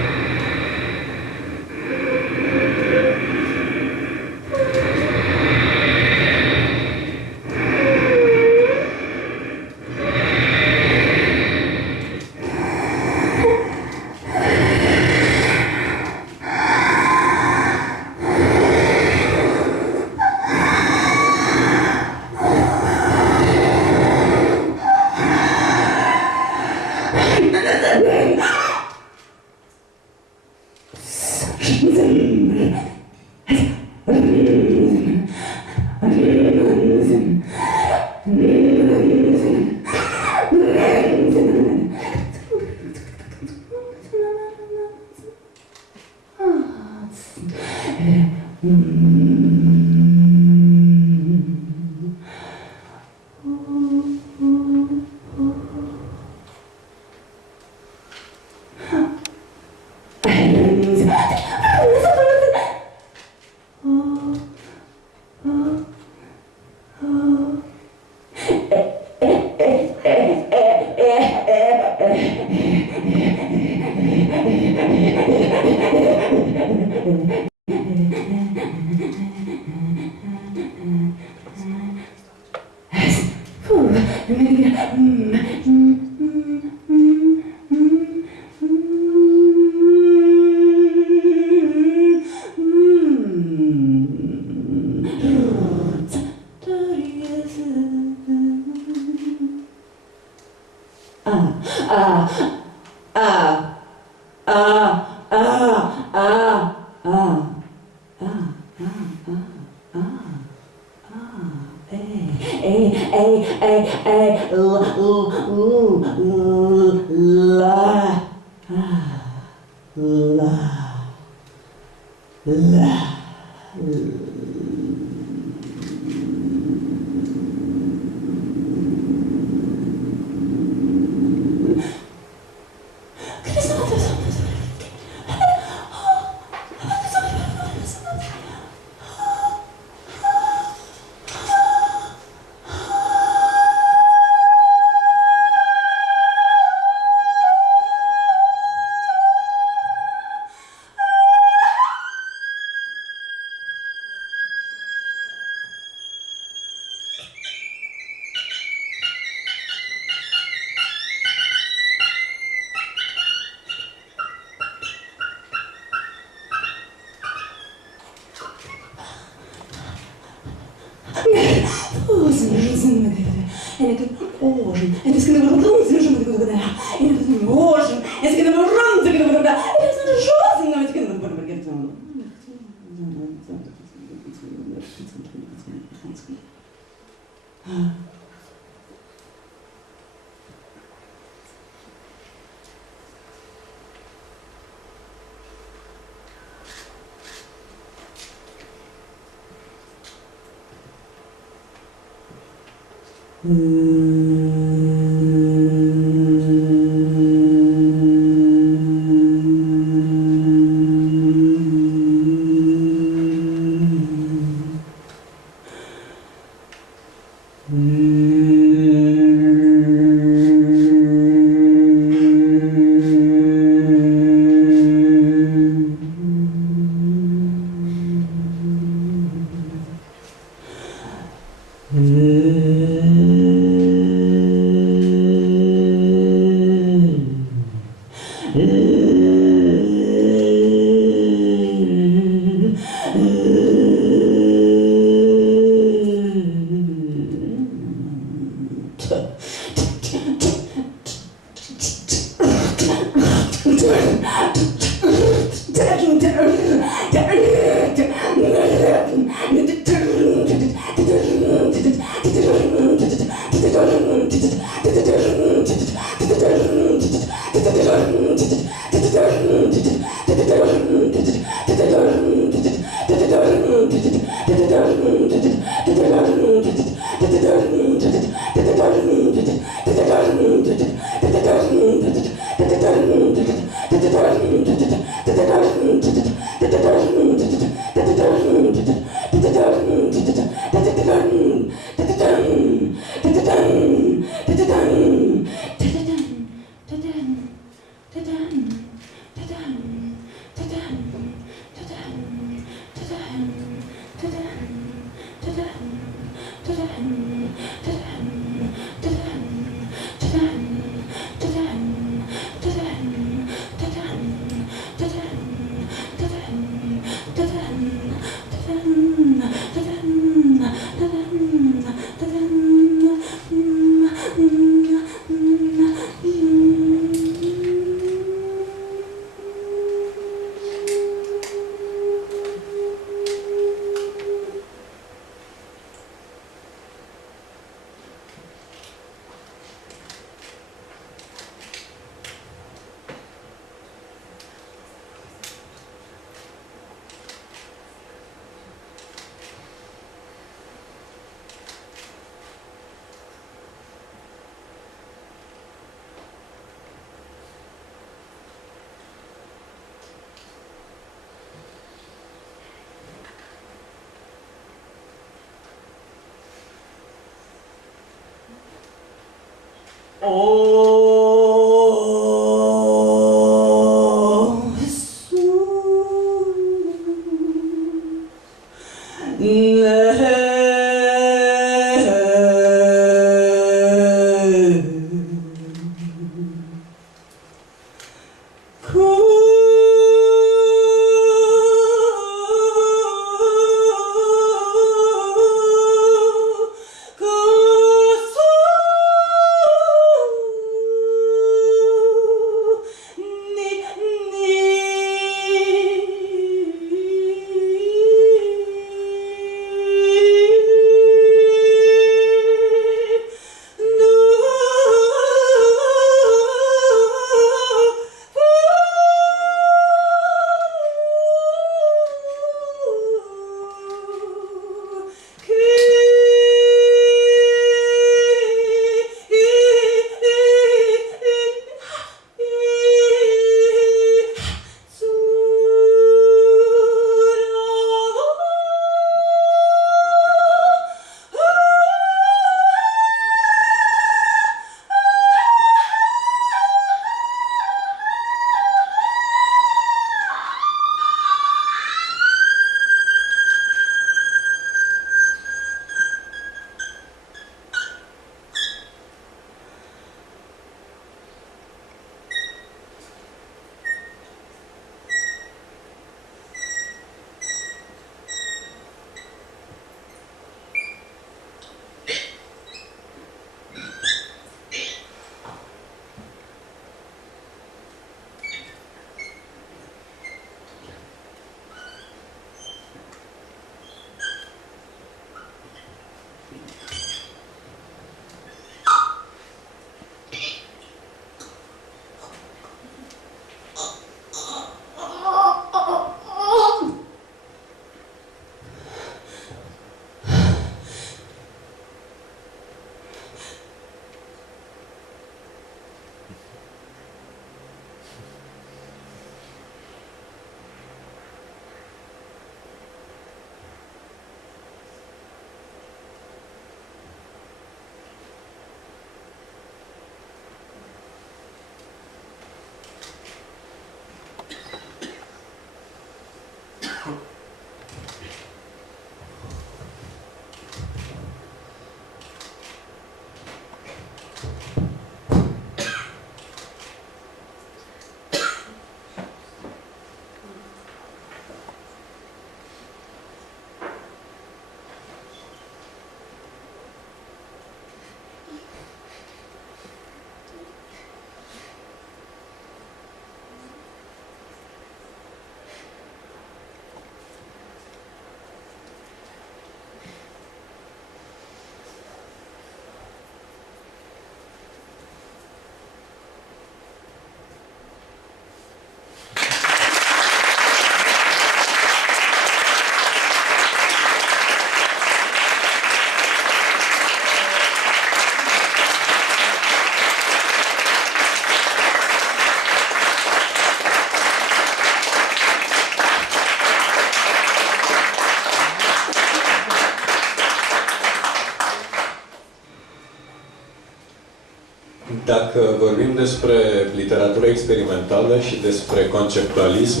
Dacă vorbim despre literatură experimentală și despre conceptualism,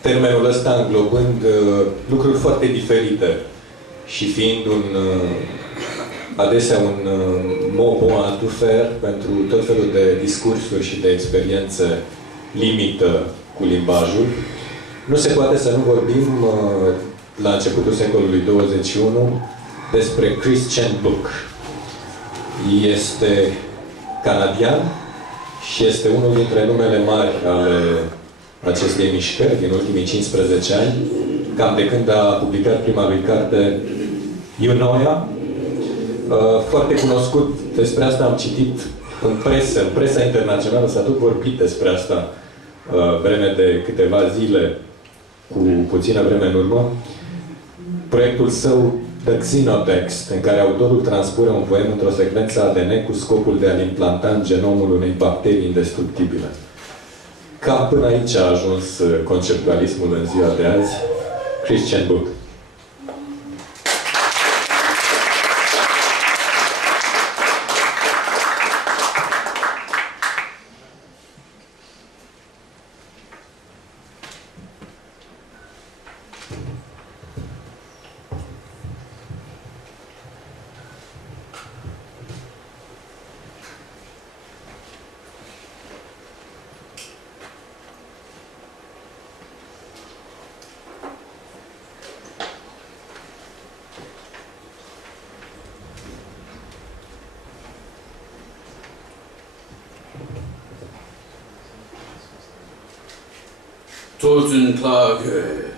termenul ăsta înglobând lucruri foarte diferite și fiind adesea un mot bon à tout faire pentru tot felul de discursuri și de experiențe limită cu limbajul, nu se poate să nu vorbim la începutul secolului 21 despre Christian Book. Este canadian și este unul dintre numele mari ale acestei mișcări din ultimii 15 ani, cam de când a publicat prima lui carte Iunoia. Foarte cunoscut, despre asta am citit în presă, în presa internațională s-a tot vorbit despre asta vreme de câteva zile, cu puțină vreme în urmă. Proiectul său The Xenotext, în care autorul transpune un poem într-o secvență ADN cu scopul de a-l implanta în genomul unei bacterii indestructibile. Cam până aici a ajuns conceptualismul în ziua de azi. Christian Book. Totenklage.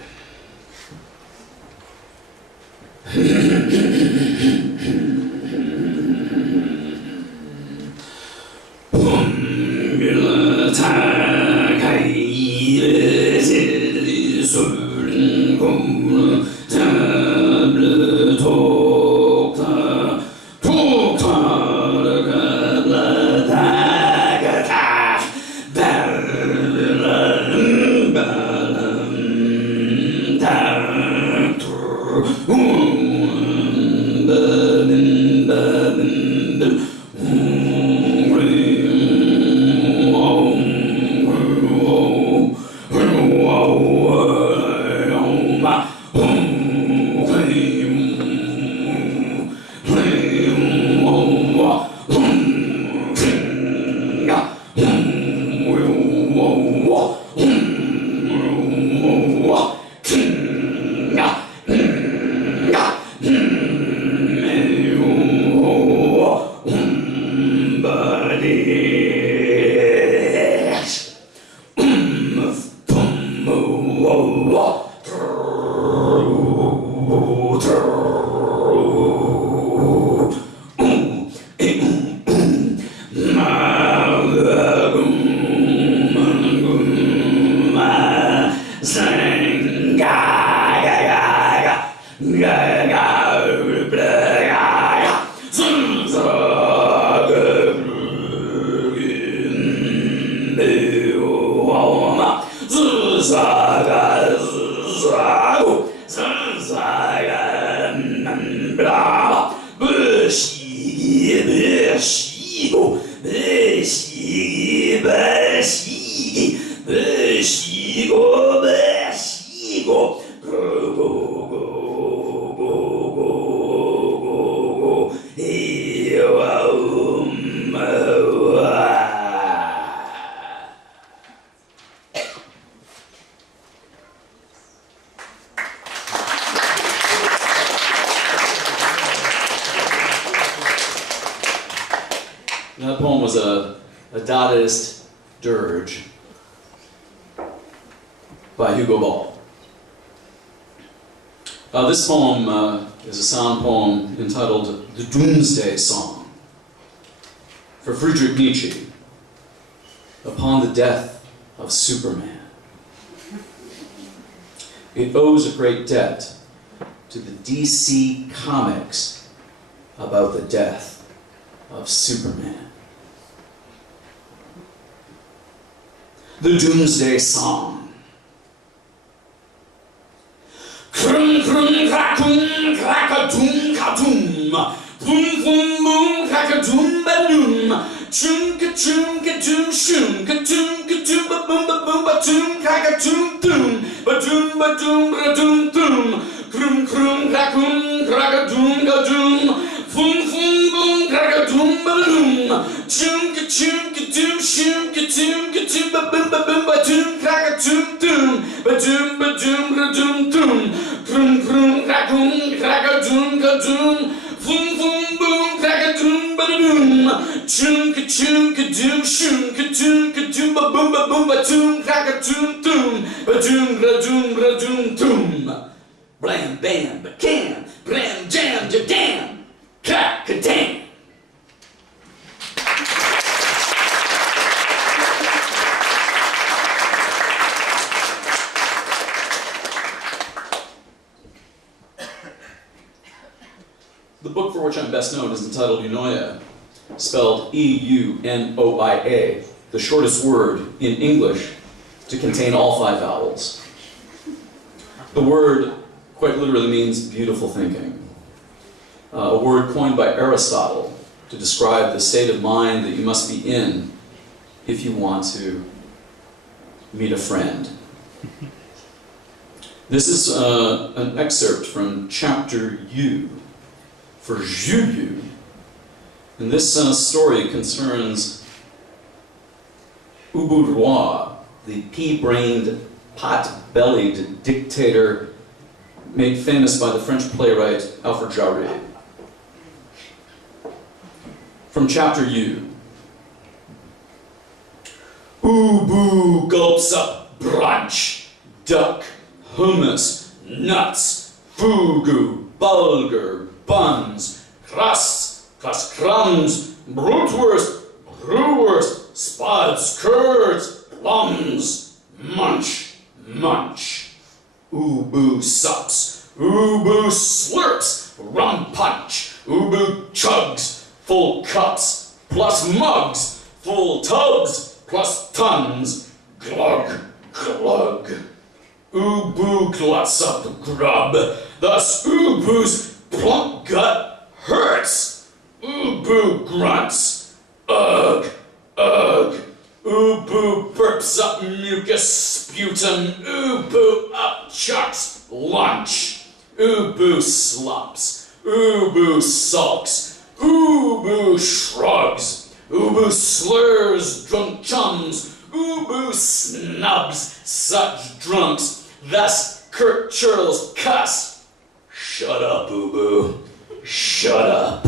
That poem was a Dadaist dirge by Hugo Ball. This poem is a sound poem entitled The Doomsday Song for Friedrich Nietzsche upon the death of Superman. It owes a great debt to the DC Comics about the death of Superman. The Doomsday Song. Krum krum krakum krakatum katum, boom boom boom krakatum balloon, chum katum katum shum katum katum ba boom ba boom ba tum krakatum tum ba doom radum tum, krum krum krakum krakatum katum. Boom, boom, boom, krakatum, balloon. Chum, ka-chum, ka-doom, shum, ka-toom, ka-toom, ba-boom, ba-boom, ba-doom, krakatum, doom, ba-doom, ba-doom, ra-doom, doom. Krum, krum, krakum, krakatum, ka-doom. Boom, boom, boom, krakatum, ba-doom. Chum, ka-chum, ka-doom, shum, ka-toom, ka-toom, ba-boom, ba-boom, ba-doom, krakatum, doom, ba-doom, ra-doom, ra-doom, doom. Blam, bam, ba-cam, blam, jam, ja-dam. Ka-ka-dang! The book for which I'm best known is entitled Eunoia, spelled E-U-N-O-I-A, the shortest word in English to contain all 5 vowels. The word quite literally means beautiful thinking. A word coined by Aristotle to describe the state of mind that you must be in if you want to meet a friend. This is an excerpt from chapter U for Juju. And this story concerns Ubu Roi, the pea-brained, pot-bellied dictator made famous by the French playwright Alfred Jarry. From chapter U. Ubu gulps up brunch duck, hummus, nuts, fugu, bulgur, buns, crusts, plus crumbs, bratwurst, brewwurst, spuds, curds, plums, munch, munch, ubu sups, ubu slurps, rum punch, ubu chugs, full cups, plus mugs, full tubs, plus tons, glug, glug. Ubu gluts up grub, thus ubu's plump gut hurts. Ubu grunts, ugh, ugh. Ubu burps up mucus sputum, ubu upchucks lunch. Ubu slumps, ubu sulks, ubu shrugs, ubu slurs drunk chums, ubu snubs such drunks, thus Kurt churls cuss. Shut up, ubu, shut up.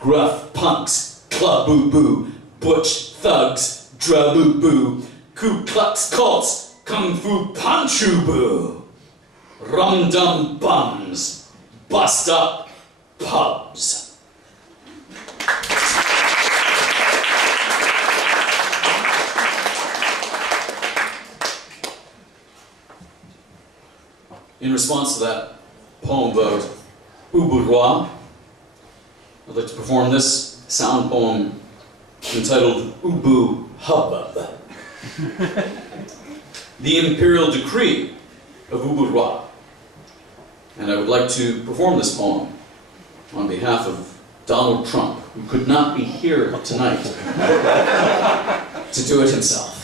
Gruff punks, club ubu, butch thugs, drub ubu, Ku Klux cults, kung fu punch ubu. Rum dum bums, bust up pubs. In response to that poem about Ubu Roi, I'd like to perform this sound poem entitled Ubu Hubbub. The Imperial Decree of Ubu Roi. And I would like to perform this poem on behalf of Donald Trump, who could not be here tonight to do it himself.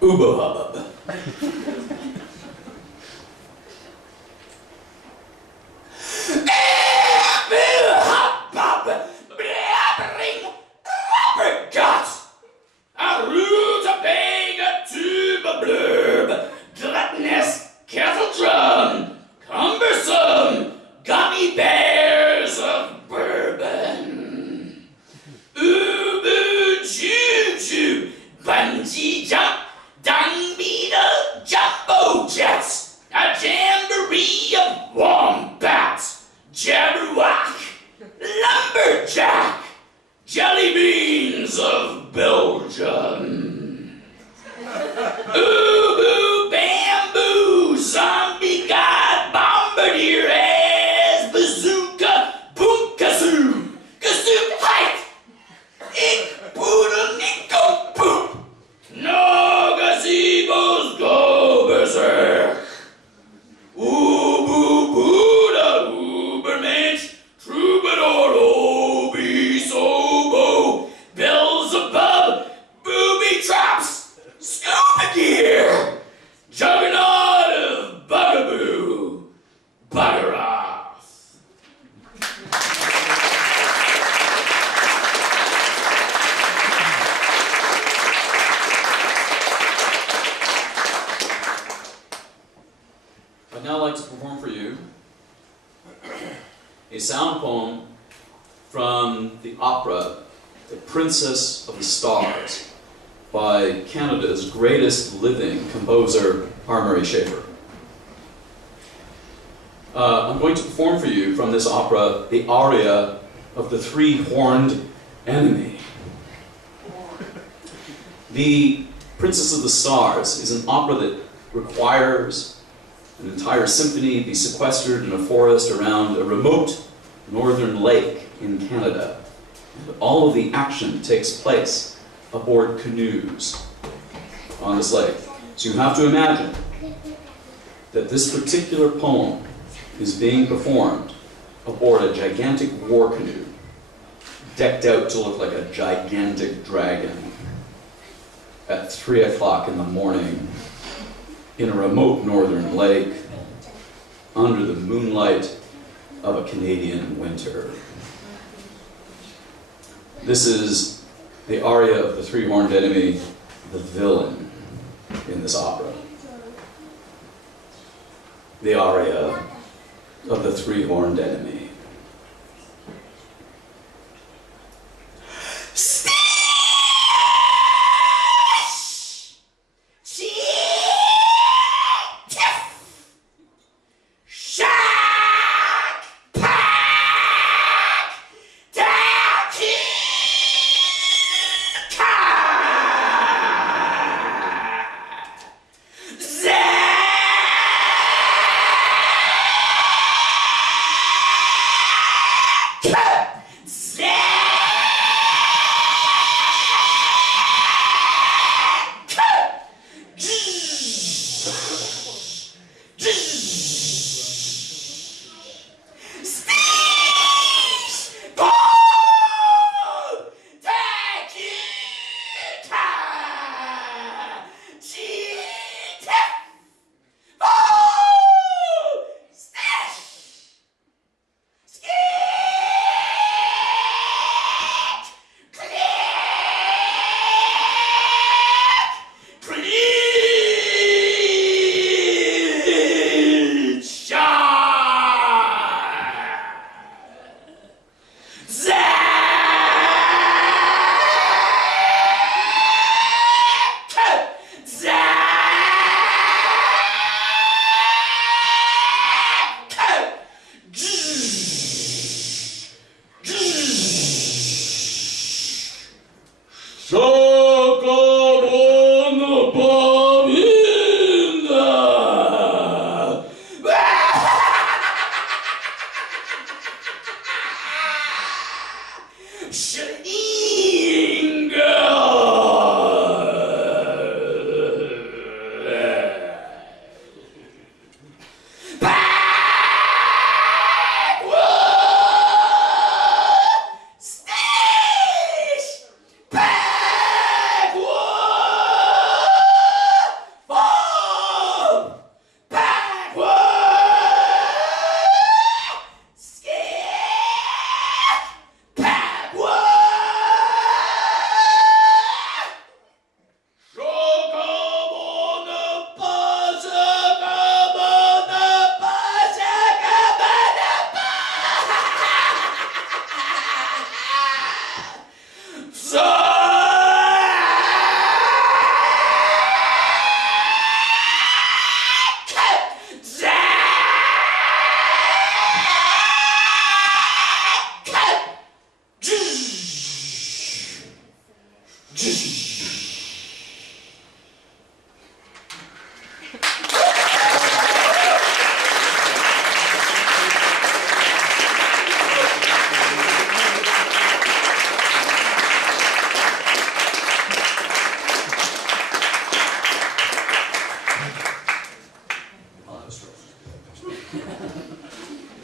Ubu Hubbub. Gluttonous kettle drum, cumbersome gummy bears of bourbon. Ubu choo-choo, bungee jump, dung beetle, jumbo jets, a jamboree of wombats, jabberwock, lumberjack, jelly beans of Belgium. Ubu bamboo, zombie god, bombardier ass, bazooka, boom kazoo, kazoo hike, ik poodle nickel poop, no gazebos go berserk. Ubu Buddha, Ubermensch, troubadour, obese oboe, Beelzebub, booby traps, scuba gear, juggernaut of bugaboo, bugger off. I'd now like to perform for you a sound poem from the opera The Princess of the Stars by Canada's greatest living composer, Mary Schaeffer. I'm going to perform for you from this opera the aria of the Three-Horned Enemy. The Princess of the Stars is an opera that requires an entire symphony be sequestered in a forest around a remote northern lake in Canada. And all of the action takes place aboard canoes on this lake. So you have to imagine that this particular poem is being performed aboard a gigantic war canoe, decked out to look like a gigantic dragon, at 3 o'clock in the morning in a remote northern lake under the moonlight of a Canadian winter. This is the aria of the Three-Horned Enemy, the villain in this opera. The aria of the Three-Horned Enemy. Stand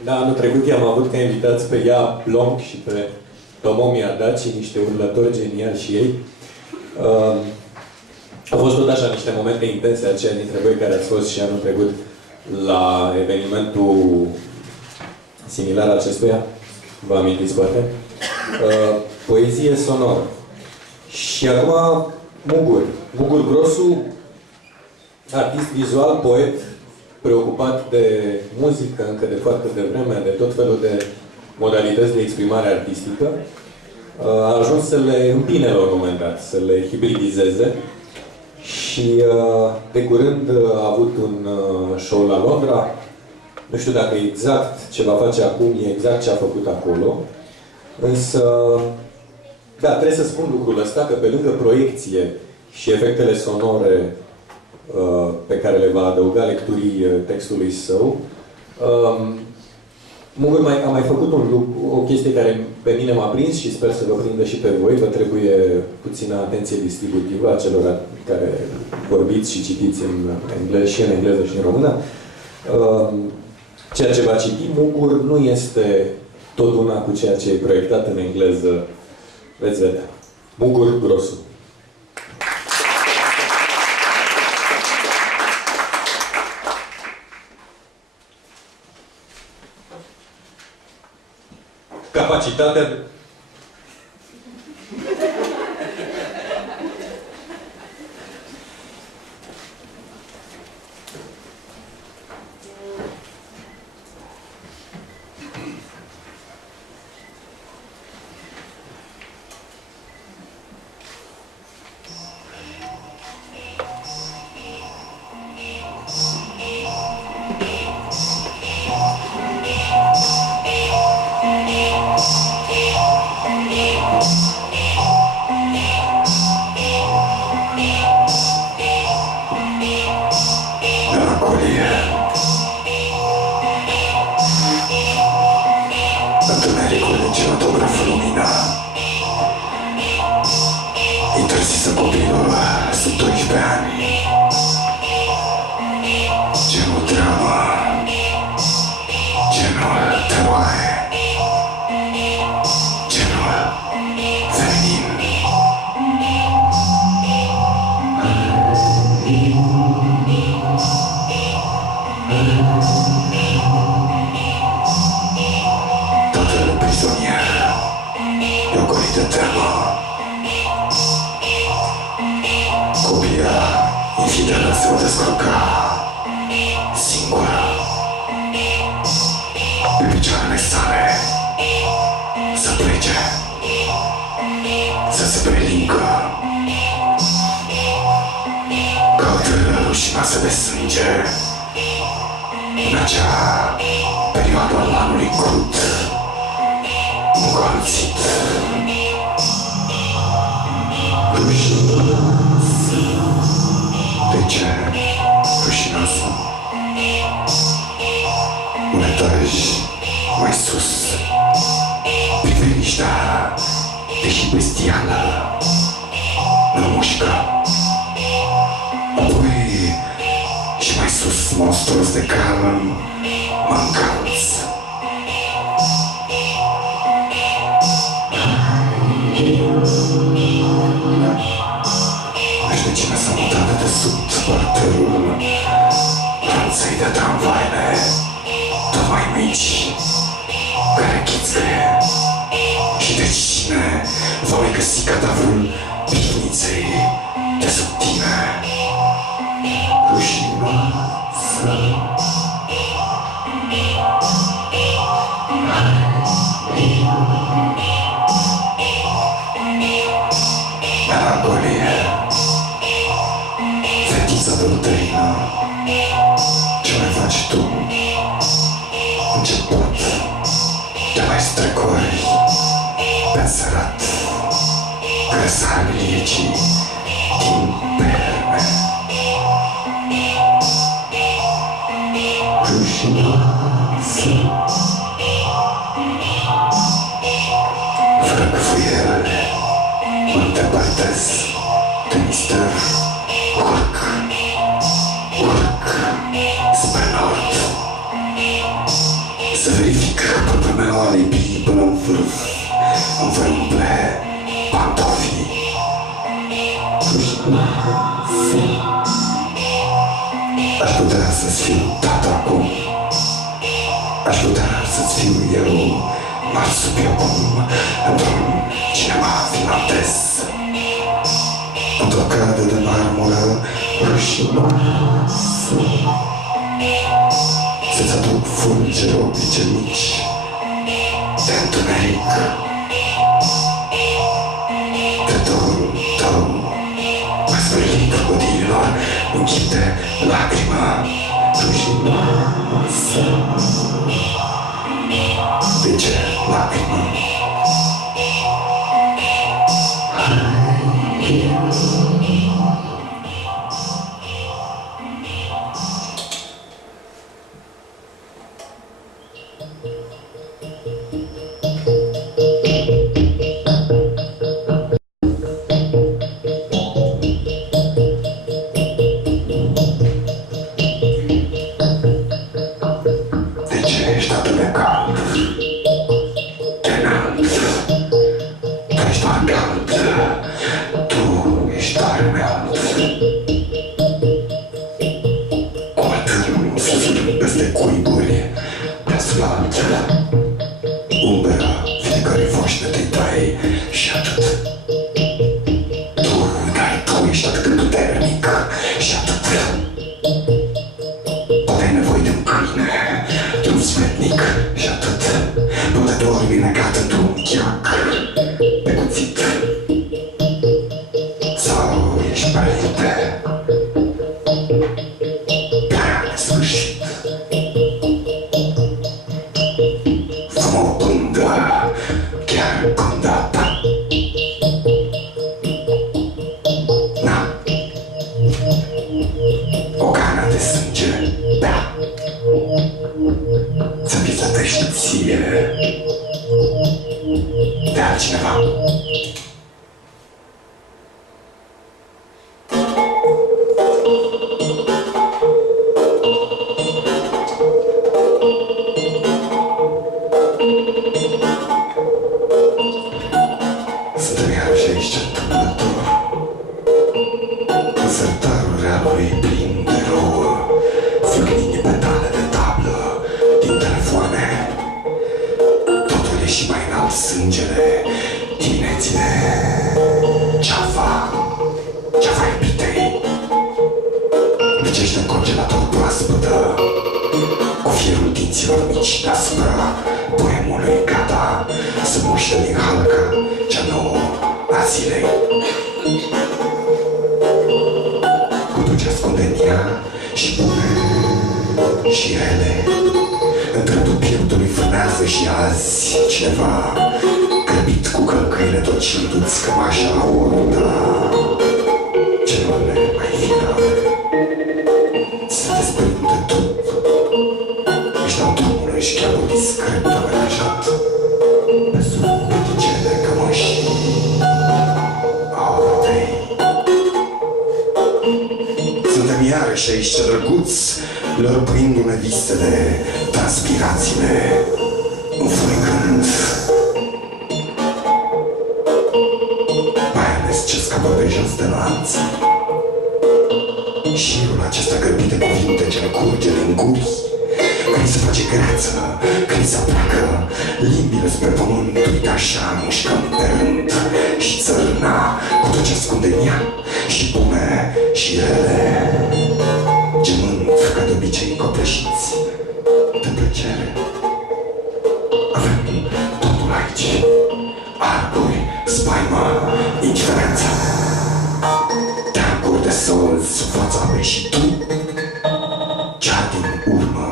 Da, anul trecut i-am avut ca invitați pe ea Blonc și pe Tomomia Daci, niște urlători geniali și ei. Au fost tot așa niște momente intense, aceia dintre voi care ați fost și anul trecut la evenimentul similar acestuia. Vă amintiți poate? Poezie sonoră. Și acum Mugur Grosu, artist vizual, poet, preocupat de muzică încă de foarte devreme, de tot felul de modalități de exprimare artistică, a ajuns să le împine la un moment dat, să le hibridizeze și de curând a avut un show la Londra. Nu știu dacă exact ce va face acum e exact ce a făcut acolo, însă da, trebuie să spun lucrul ăsta, că pe lângă proiecție și efectele sonore pe care le va adăuga lecturii textului său, Mugur a mai făcut o chestie care pe mine m-a prins și sper să vă prindă și pe voi. Vă trebuie puțină atenție distributivă a celor care vorbiți și citiți în engleză și în engleză și în română. Ceea ce va citi Mugur nu este tot una cu ceea ce e proiectat în engleză. Veți vedea. Mugur Grosu. Capacitatea și bestială mă mușcă. Apoi și mai sus, monstruos de calm, mă încalț. Rășdăcina s-a mutat de desubt parterul ranței de tramvaile tot mai mici, care chițcăie. Și de cine va mai găsi cadavrul pivniței de sub tine? Rușinoasă. Melancolie, fetița de luterină, ce mai faci tu? Început de mai strecori pe sărat, grăsare liecii din perme. Rușinoasă, fără căfuiele, mă îndepărtez de mister, urc spre nord. Să verific propriul meu alibi până în vârf, îmi voi umple pantofii. Aș putea să-ți fiu tata acum. Aș putea să-ți fiu eu marsupiocum într-un cinema finlandez, într-o cadă de marmură rușinoasă. Să-ți aduc fulgere oblice mici de întuneric. De dorul tău, măsmărlit crocodililor, închide lacrima rușinoasă. De ce lacrima? Discret amenajat pe sub cele cămăși și aici ce drăguț, lărprindu-ne visele, transpirațiile, înflăcând. Mai ales ce scapă pe jos de lanț. Șirul acesta grăbit de cuvinte ce ne curge din guri, când se face greață, când se aplacă, limbile spre pământ, uite așa mușcăm pe rând. Și țărâna cu tot ce ascunde în ea, și bune și rele, gemând ca de obicei copleșiți de plăcere. Avem totul aici, arburi, spaimă, indiferență, teancuri de sol sub fața apei și tu, cea din urmă,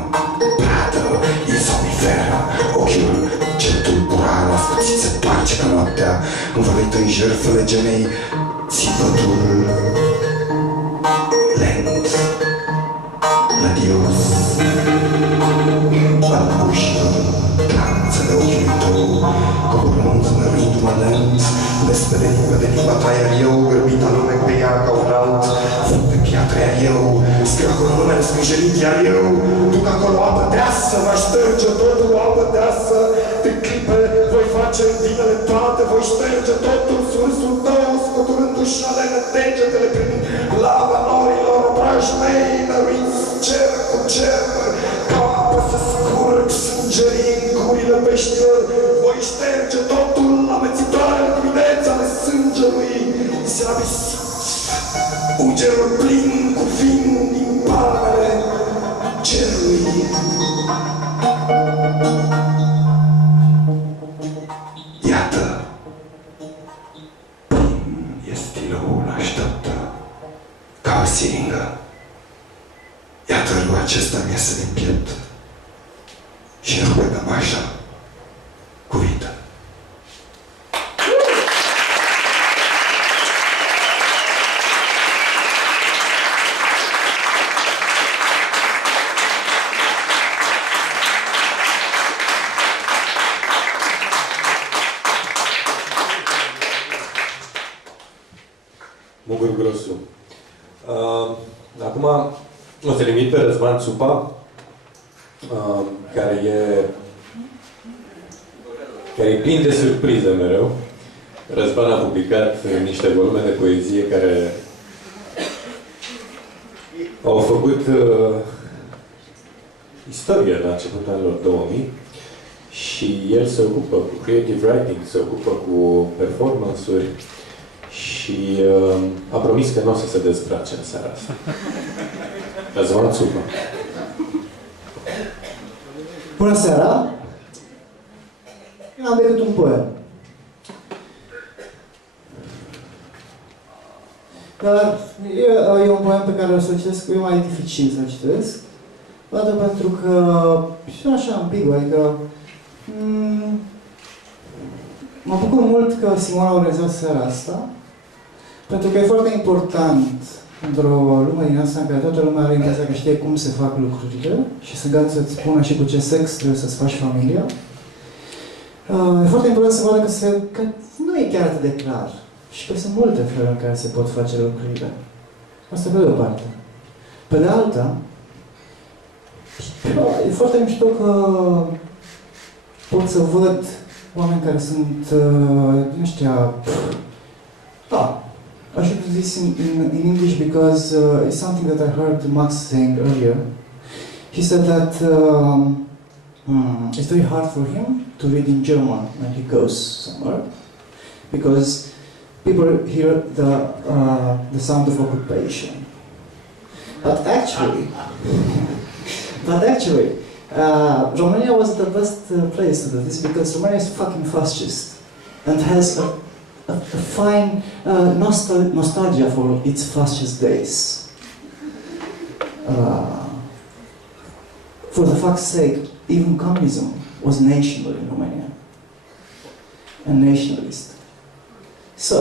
pradă, e somniferă, ochiul cel tulburar ascuțit se toarce ca noaptea, învăluit în jertfele gemei, țipătul lent, lădios, al ușilor, glanțele ochiului tău, coborând în ritmă lent, de limba ta, iar eu, grăbit alunec pe ea ca un alt foc de piatră, iar eu, scriu acolo numele scânjenit, iar eu, duc acolo apă deasă, mă șterge totul, apă deasă, de clipe voi face în vinele toate, voi șterge totul, sursul tău, scuturându-și alene degetele prin lava norilor, obrași mei, năruiți cer cu cer, ca apă să scurg sângerii în gurile peștilor, voi șterge totul, amețitoarele dimineți ale sângelui, se abisiți, ugerul plin cu vin din palmele cerului. Iată, plin e stilul, așteaptă, ca o siringă. Iată râul acesta mi iese din piept și rupe pe Maja cuvinte. Mugur Grosu. Acum o să-l invit pe Răzvan Țupa, care e plin de surprize mereu. Răzvan a publicat niște volume de poezie care au făcut istorie la începutul anilor 2000 și el se ocupă cu creative writing, se ocupă cu performance-uri și a promis că nu o să se dezbrace în seara asta. Răzvan Țupa. Bună seara! Am decât un poem. Dar e un poem pe care o să-l citesc, e mai dificil să-l citesc. Toată pentru că și așa ambigu, adică mă bucur mult că Simona a organizat seara asta, pentru că e foarte important într-o lume din asta în care toată lumea are impresia că știe cum se fac lucrurile și sunt gata să-ți spună și cu ce sex trebuie să-ți faci familia. E foarte important să vadă că nu e chiar atât de clar și că sunt multe feluri în care se pot face lucrurile. Asta pe de o parte. Pe de alta, e foarte mișto că pot să văd oameni care sunt din ăștia... Da. I should do this in English because it's something that I heard Max saying earlier. He said that it's very hard for him to read in German when he goes somewhere because people hear the sound of occupation. But actually, Romania was the best place to do this because Romania is fucking fascist and has a fine nostalgia for its fascist days. For the fuck's sake, even communism was national in Romania and nationalist. So,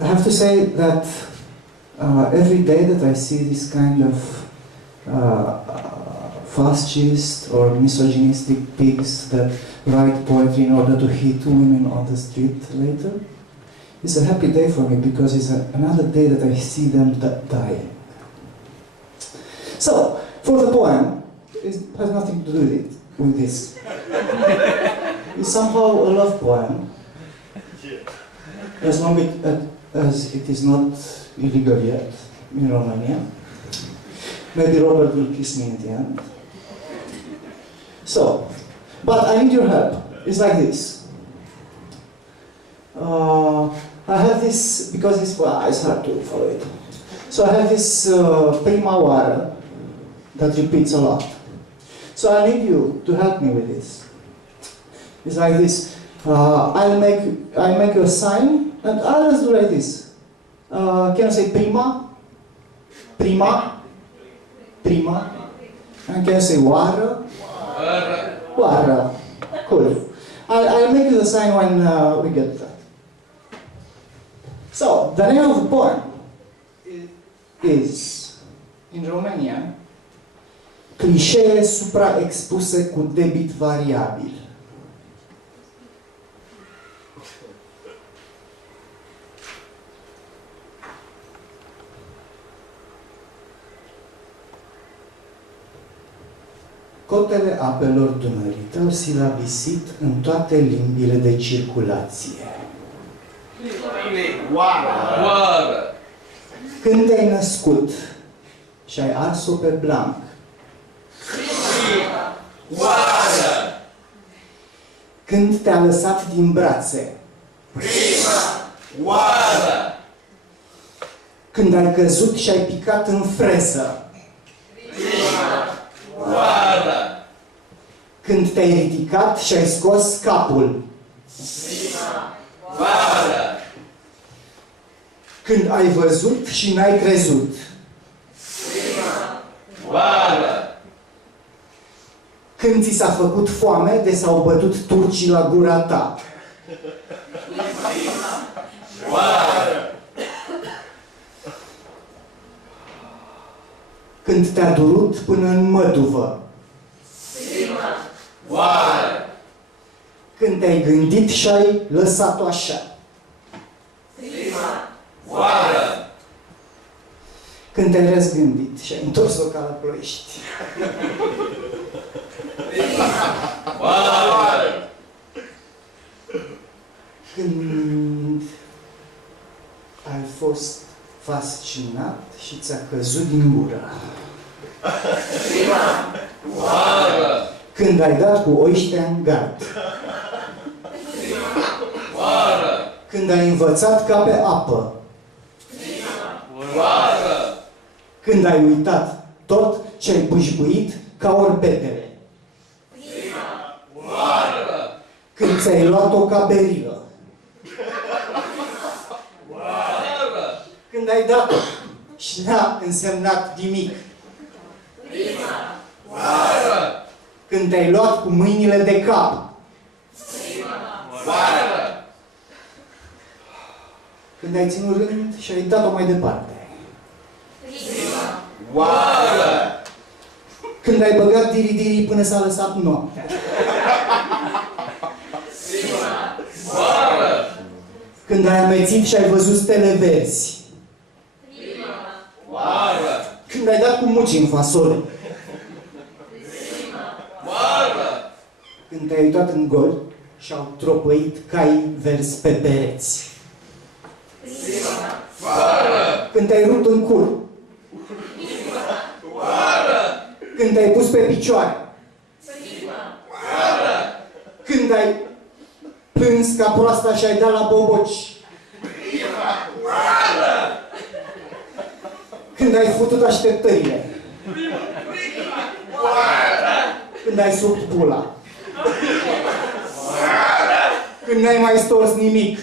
I have to say that every day that I see this kind of fascist or misogynistic pigs that write poetry in order to hit women on the street later, it's a happy day for me because it's another day that I see them dying. So, for the poem, it has nothing to do with this. It's somehow a love poem, as long as it is not illegal yet in Romania. Maybe Robert will kiss me in the end. So, but I need your help. It's like this. I have this, because it's hard to follow it. So I have this prima oară that repeats a lot. So I need you to help me with this. It's like this. I'll make you a sign, and I'll just do like this. Can I say prima? Prima? Prima? And can I say oară? Oară. Cool. I'll make you the sign when we get that. So, the name of the poem is, in Romanian, clișee supraexpuse cu debit variabil. Cotele apelor Dunării te-au silabisit în toate limbile de circulație. Oară! Când te-ai născut și ai ars-o pe blanc, Oară! când te-a lăsat din brațe, Oară! când ai căzut și ai picat în freză, Oară! când te-ai ridicat și ai scos capul, Oară! când ai văzut și n-ai crezut, Oară! când ți s-a făcut foame de s-au bătut turcii la gura ta, Oară! când te-a durut până în măduvă, Oară! când te-ai gândit și ai lăsat-o așa, Oară! când te-ai răzgândit și ai întors-o ca la Ploiești, Oară! când ai fost fascinat și ți-a căzut din gură, Oară! când ai dat cu oiștea în gard, Oară! când ai învățat ca pe apă, Oară! când ai uitat tot ce ai bâșbuit ca orbetele, Oară! când ți-ai luat-o ca berilă, Oară! când ai dat-o și n-a însemnat nimic, Oară! când te-ai luat cu mâinile de cap, Oară! când ai ținut rând și ai dat-o mai departe, Oară! când ai băgat diri-diri până s-a lăsat noaptea, Oară! când ai amețit și ai văzut stele verzi, Oară! când ai dat cu muci în fasole, Oară! când te-ai uitat în gol și au tropăit cai verzi pe pereți, Oară! când te-ai rupt în cur, Oară! când te-ai pus pe picioare, Oară! când ai plâns ca proasta și ai dat la boboci, Oară! când ai futut așteptările, când ai subt pula, când n-ai mai stors nimic,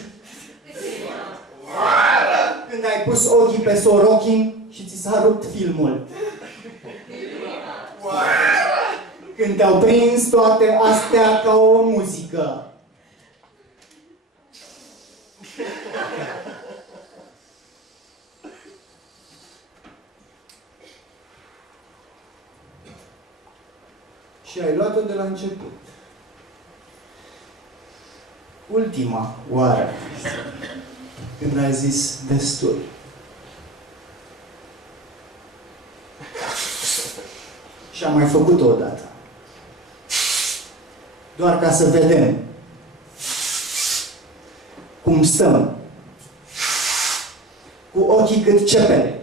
când ai pus ochii pe Sorokin și ți s-a rupt filmul, când te-au prins toate astea ca o muzică, și ai luat-o de la început. Ultima oară, când ai zis destul. Și am mai făcut-o odată. Doar ca să vedem cum stăm. Cu ochii cât cepele,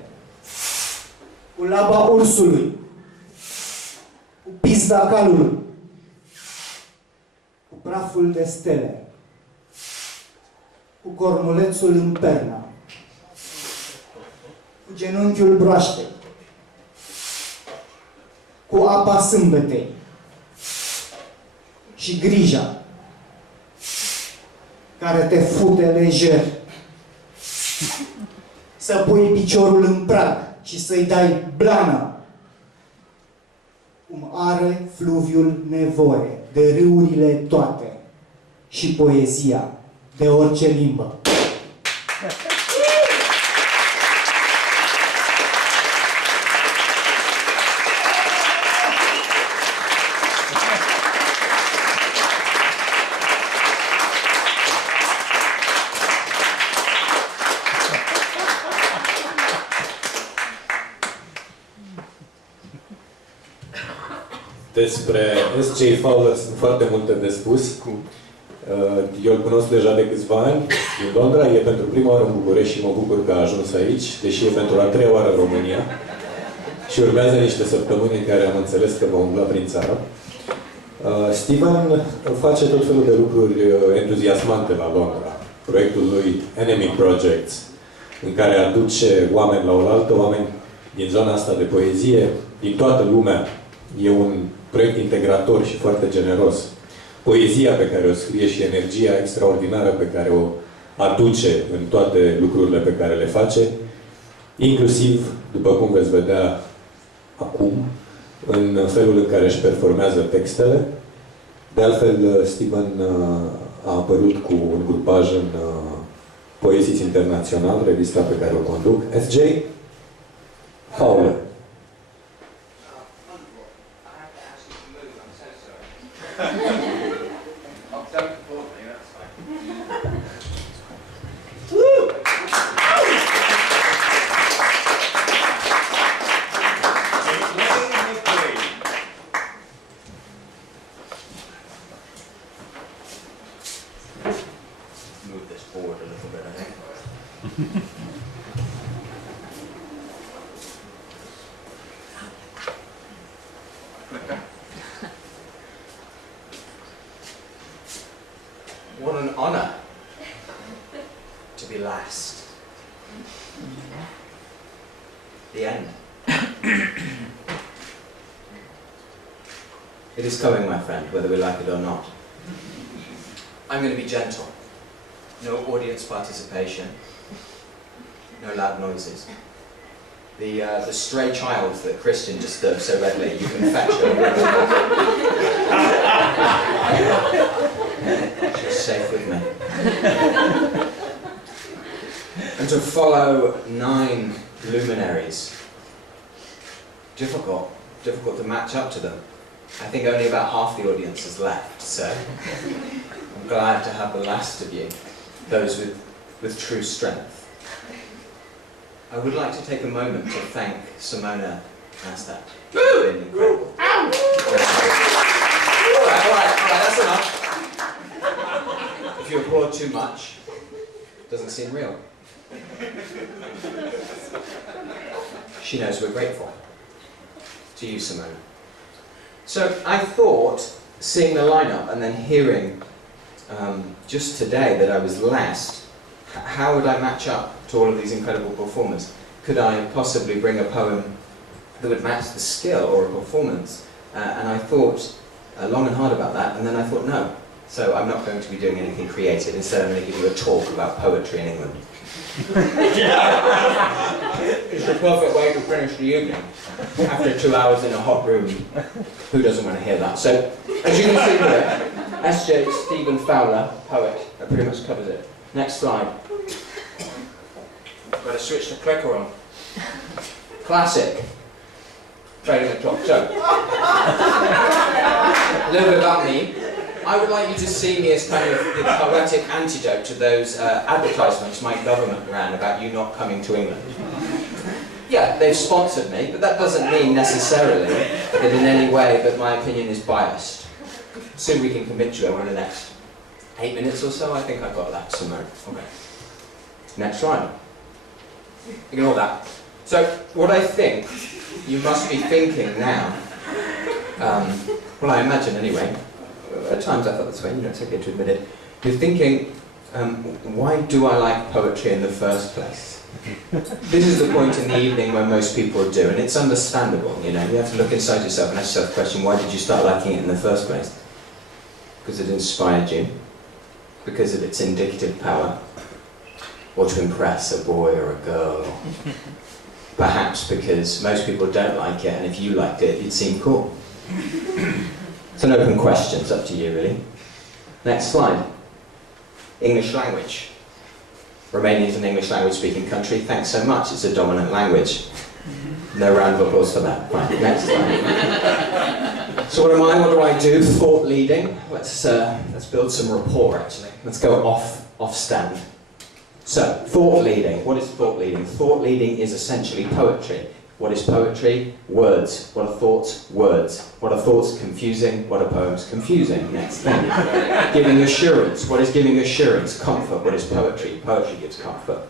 cu laba ursului, cu pizda calului, cu praful de stele, cu cormulețul în pernă, cu genunchiul broaștei, cu apa sâmbetei și grija care te fute lejer. Să pui piciorul în prag și să-i dai blană. Cum are fluviul nevoie de râurile toate și poezia de orice limbă. Despre S.J. Fowler sunt foarte multe de spus. Eu îl cunosc deja de câțiva ani din Londra, e pentru prima oară în București și mă bucur că a ajuns aici, deși e pentru a treia oară în România. Și urmează niște săptămâni în care am înțeles că va umbla prin țară. Steven face tot felul de lucruri entuziasmante la Londra. Proiectul lui Enemy Projects, în care aduce oameni la oaltă, oameni din zona asta de poezie, din toată lumea. E un proiect integrator și foarte generos. Poezia pe care o scrie și energia extraordinară pe care o aduce în toate lucrurile pe care le face, inclusiv, după cum veți vedea acum, în felul în care își performează textele. De altfel, Steven a apărut cu un grupaj în Poezie Internațional, revista pe care o conduc. S.J. Fowler. What an honor to be last. The end. It is coming, my friend, whether we like it or not. I'm going to be gentle. No audience participation. No loud noises. The stray child that Christian disturbed so readily, you can fetch over. She's safe with me. And to follow 9 luminaries. Difficult to match up to them. I think only about half the audience is left, so I'm glad to have the last of you, those with true strength. I would like to take a moment to thank Simona Asta. It's been incredible. All right, that's enough. If you applaud too much, it doesn't seem real. She knows we're grateful. To you, Simona. So I thought, seeing the lineup and then hearing just today that I was last, how would I match up to all of these incredible performers? Could I possibly bring a poem that would match the skill or a performance? And I thought long and hard about that, and then I thought no. So I'm not going to be doing anything creative. Instead, I'm going to give you a talk about poetry in England. It's the perfect way to finish the evening. After 2 hours in a hot room, who doesn't want to hear that? So, as you can see here, S.J. Stephen Fowler, poet, that pretty much covers it. Next slide. Got to switch the clicker on. Classic. Trading the top. So, a little bit about me. I would like you to see me as kind of the poetic antidote to those advertisements my government ran about you not coming to England. Yeah, they've sponsored me, but that doesn't mean necessarily that in any way that my opinion is biased. Soon we can convince you over the next 8 minutes or so. I think I got that, Simona. Okay. Next slide. Ignore that. So, what I think you must be thinking now, well, I imagine anyway, at times I thought this way, you know, it's okay to admit it. You're thinking, why do I like poetry in the first place? This is the point in the evening when most people do, and it's understandable, you know. You have to look inside yourself and ask yourself the question, why did you start liking it in the first place? Because it inspired you? Because of its indicative power? Or to impress a boy or a girl? Perhaps because most people don't like it, and if you liked it, it'd seem cool. It's an open question, it's up to you really. Next slide. English language. Romania is an English language speaking country. Thanks so much, it's a dominant language. No round of applause for that. Right, next slide. So what am I? What do I do? Thought leading. Let's build some rapport actually. Let's go off stand. So, thought leading. What is thought leading? Thought leading is essentially poetry. What is poetry? Words. What are thoughts? Words. What are thoughts? Confusing. What are poems? Confusing. Next thing. Giving assurance. What is giving assurance? Comfort. What is poetry? Poetry gives comfort.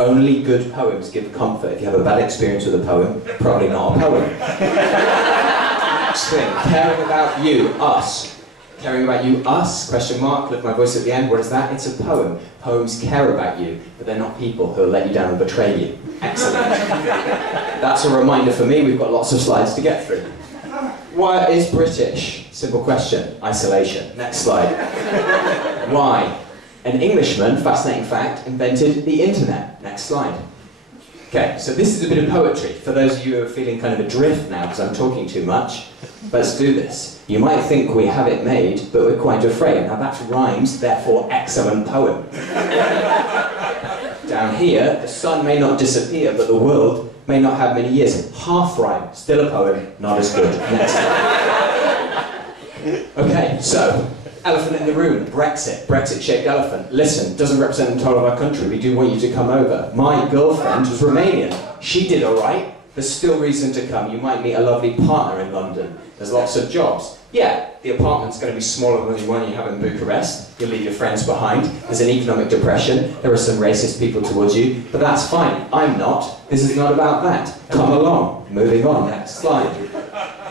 Only good poems give comfort. If you have a bad experience with a poem, probably not a poem. Next thing. Caring about you. Us. Caring about you, us, question mark, lift my voice at the end, what is that? It's a poem. Poems care about you, but they're not people who will let you down and betray you. Excellent. That's a reminder for me, we've got lots of slides to get through. What is British? Simple question, isolation. Next slide. Why? An Englishman, fascinating fact, invented the internet. Next slide. Okay, so this is a bit of poetry. For those of you who are feeling kind of adrift now because I'm talking too much, let's do this. You might think we have it made, but we're quite afraid. Now that rhymes, therefore excellent poem. Down here, the sun may not disappear, but the world may not have many years. Half rhyme, still a poem, not as good. Next slide. Okay, so, elephant in the room, Brexit, Brexit-shaped elephant. Listen, doesn't represent the entire of our country, we do want you to come over. My girlfriend was Romanian. She did all right. There's still reason to come. You might meet a lovely partner in London. There's lots of jobs. Yeah, the apartment's going to be smaller than the one you have in Bucharest. You'll leave your friends behind. There's an economic depression. There are some racist people towards you, but that's fine. I'm not. This is not about that. Come along. Moving on. Next slide.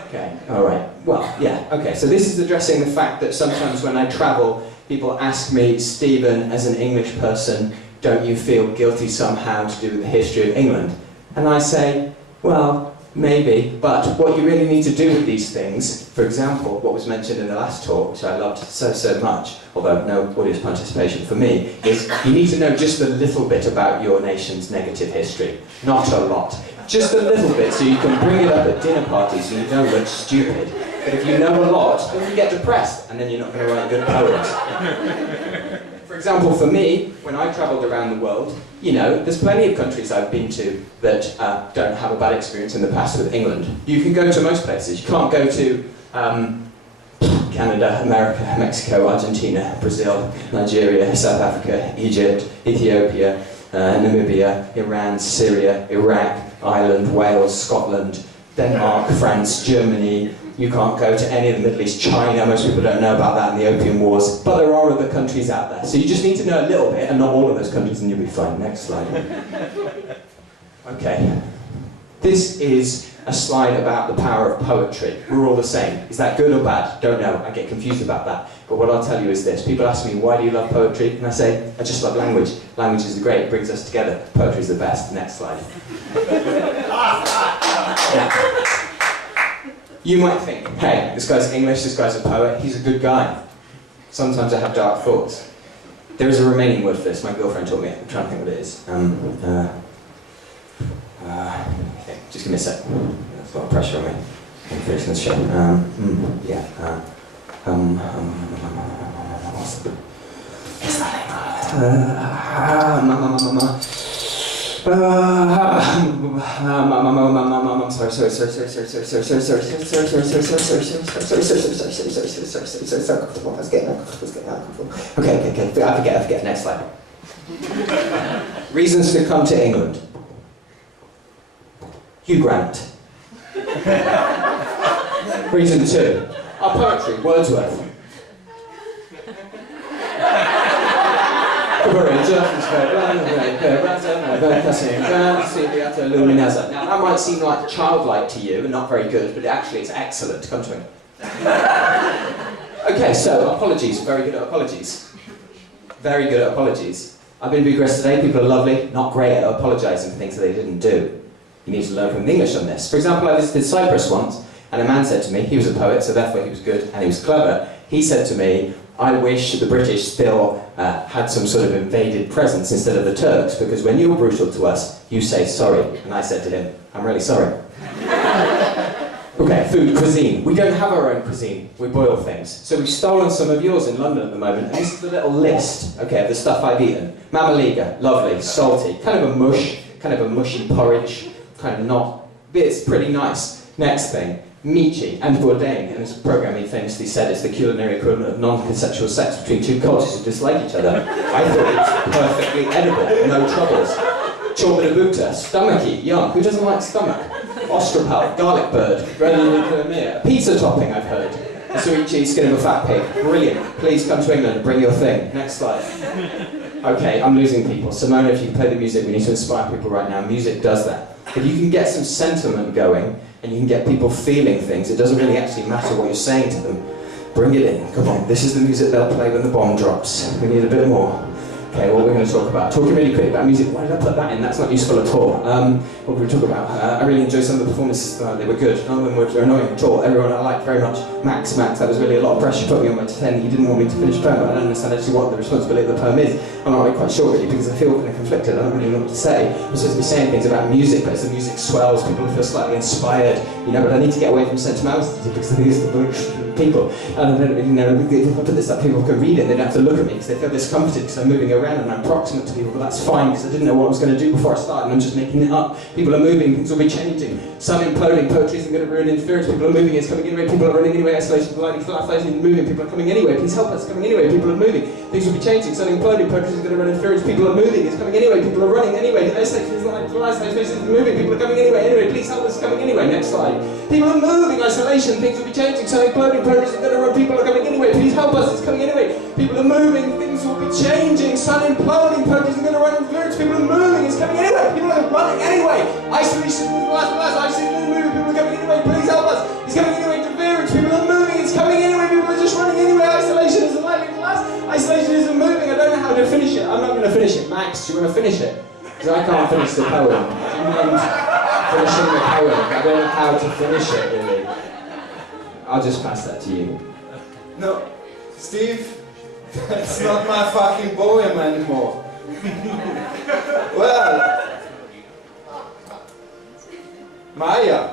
Okay, all right. Well, yeah, okay. So this is addressing the fact that sometimes when I travel, people ask me, Stephen, as an English person, don't you feel guilty somehow to do with the history of England? And I say, well, maybe, but what you really need to do with these things, for example, what was mentioned in the last talk, which I loved so much, although no audience participation for me, is you need to know just a little bit about your nation's negative history. Not a lot. Just a little bit, so you can bring it up at dinner parties and you don't look stupid. But if you know a lot, then you get depressed, and then you're not going to write good poems. For example, for me, when I travelled around the world, you know, there's plenty of countries I've been to that don't have a bad experience in the past with England. You can go to most places. You can't go to Canada, America, Mexico, Argentina, Brazil, Nigeria, South Africa, Egypt, Ethiopia, Namibia, Iran, Syria, Iraq, Ireland, Wales, Scotland, Denmark, France, Germany. You can't go to any of the Middle East, China, most people don't know about that in the Opium Wars, but there are other countries out there. So you just need to know a little bit, and not all of those countries, and you'll be fine. Next slide. Okay. This is a slide about the power of poetry. We're all the same. Is that good or bad? Don't know. I get confused about that. But what I'll tell you is this. People ask me, why do you love poetry? And I say, I just love language. Language is great, it brings us together. Poetry is the best. Next slide. Yeah. You might think, hey, this guy's English, this guy's a poet, he's a good guy. Sometimes I have dark thoughts. There is a Romanian word for this, my girlfriend taught me it. I'm trying to think what it is. Okay, just give me a sec. There's a lot of pressure on me. I'm finishing this show. What's Okay, I forget. Next slide. Reasons to come to England. Hugh Grant. Reason 2, our poetry, Wordsworth. Now that might seem like childlike to you and not very good, but actually it's excellent. Come to me. Okay, so apologies. Very good at apologies. Very good at apologies. I've been to Bucharest today. People are lovely, not great at apologising for things that they didn't do. You need to learn from the English on this. For example, I visited Cyprus once, and a man said to me, he was a poet, so therefore he was good and he was clever. He said to me, I wish the British still had some sort of invaded presence instead of the Turks, because when you're brutal to us, you say sorry. And I said to him, I'm really sorry. Okay, food, cuisine. We don't have our own cuisine. We boil things. So we've stolen some of yours in London at the moment, and this is the little list, okay, of the stuff I've eaten. Mamaliga, lovely, salty, kind of a mush, kind of a mushy porridge, kind of not, but it's pretty nice. Next thing. Michi and Bourdain, in his programme, he famously said it's the culinary equivalent of non-consensual sex between two cultures who dislike each other. I thought it was perfectly edible, no troubles. Chorba stomachy, yum. Who doesn't like stomach? Ostropal, garlic bird, a pizza topping, I've heard. A sweet cheese, skin of a fat pig. Brilliant. Please come to England and bring your thing. Next slide. Okay, I'm losing people. Simona, if you can play the music, we need to inspire people right now. Music does that. If you can get some sentiment going, and you can get people feeling things, it doesn't really actually matter what you're saying to them. Bring it in, come on. This is the music they'll play when the bomb drops. We need a bit more. Okay, what we're going to talk about. Talking really quick about music. Why did I put that in? That's not useful at all. What we talk about? I really enjoyed some of the performances. They were good. None of them were annoying at all. Everyone I liked very much. Max, that was really a lot of pressure put me on my 10. He didn't want me to finish a poem, but I don't understand actually what the responsibility of the poem is. I'm not really quite sure really, because I feel kind of conflicted. I don't really know what to say. I'm supposed to be saying things about music, but as the music swells, people feel slightly inspired, you know, but I need to get away from sentimentality because these are the people. And you know, if I put this up, people can read it, they don't have to look at me because they feel discomforted because I'm moving around and I'm proximate to people, but that's fine because I didn't know what I was going to do before I started and I'm just making it up. People are moving, things will be changing. Sun imploding, poetry isn't going to ruin interference, people are moving, it's coming anyway, people are running anyway, isolation, lighting, isolation, moving, people are coming anyway, please help us, coming anyway, people are moving, things will be changing, sun imploding, poetry isn't going to run interference, people are moving, it's coming anyway, people are running anyway, isolation is moving, people are coming anyway, please help us, coming anyway, next slide. People are moving, isolation, things will be changing, sun imploding, poetry isn't going to run, people are coming anyway, please help us, it's coming anyway, people are moving, things will be changing, sun imploding, poetry isn't going to run interference, people are moving, it's coming anyway, people are running anyway, isolation is isolation is moving, people are coming anyway, please help us, it's coming anyway, interference, people are moving, it's coming anyway, people are just running anyway, isolation isn't likely to last, isolation isn't moving, I don't know how to finish it, I'm not going to finish it. Max, do you want to finish it? Because I can't finish the poem. Do you mind finishing the poem? I don't know how to finish it, really. I'll just pass that to you. No, Steve, that's not my fucking poem anymore. Well, Maja,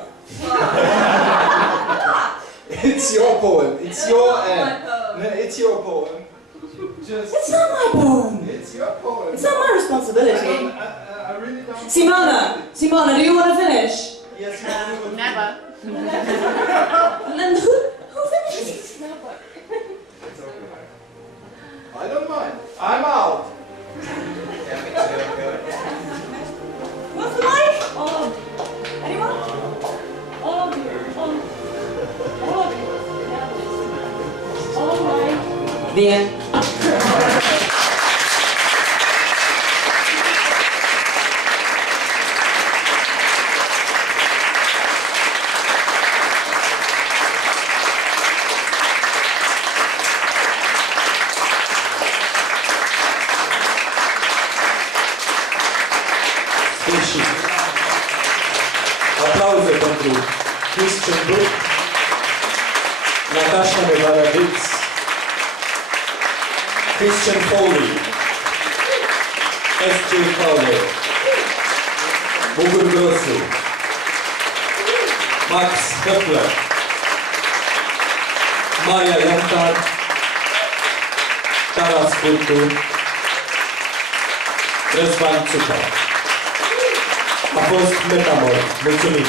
it's your poem. It's your end. No, it's your poem. It's not my poem. It's your poem. It's not my responsibility. I really don't. Simona, do you want to finish? Yes, Mom. Never. And then who finishes? Never. It's okay. I don't mind. I'm out. What's the mic? All of you. Anyone? All of you. All of you. All right. The end. Aplauze pentru LaTasha Foley, Fowler, Mugur Grosu, Höfler, Maja, Jantar, Skurtu, Răzvan, Țupa. A fost Metamorph. Mulțumim!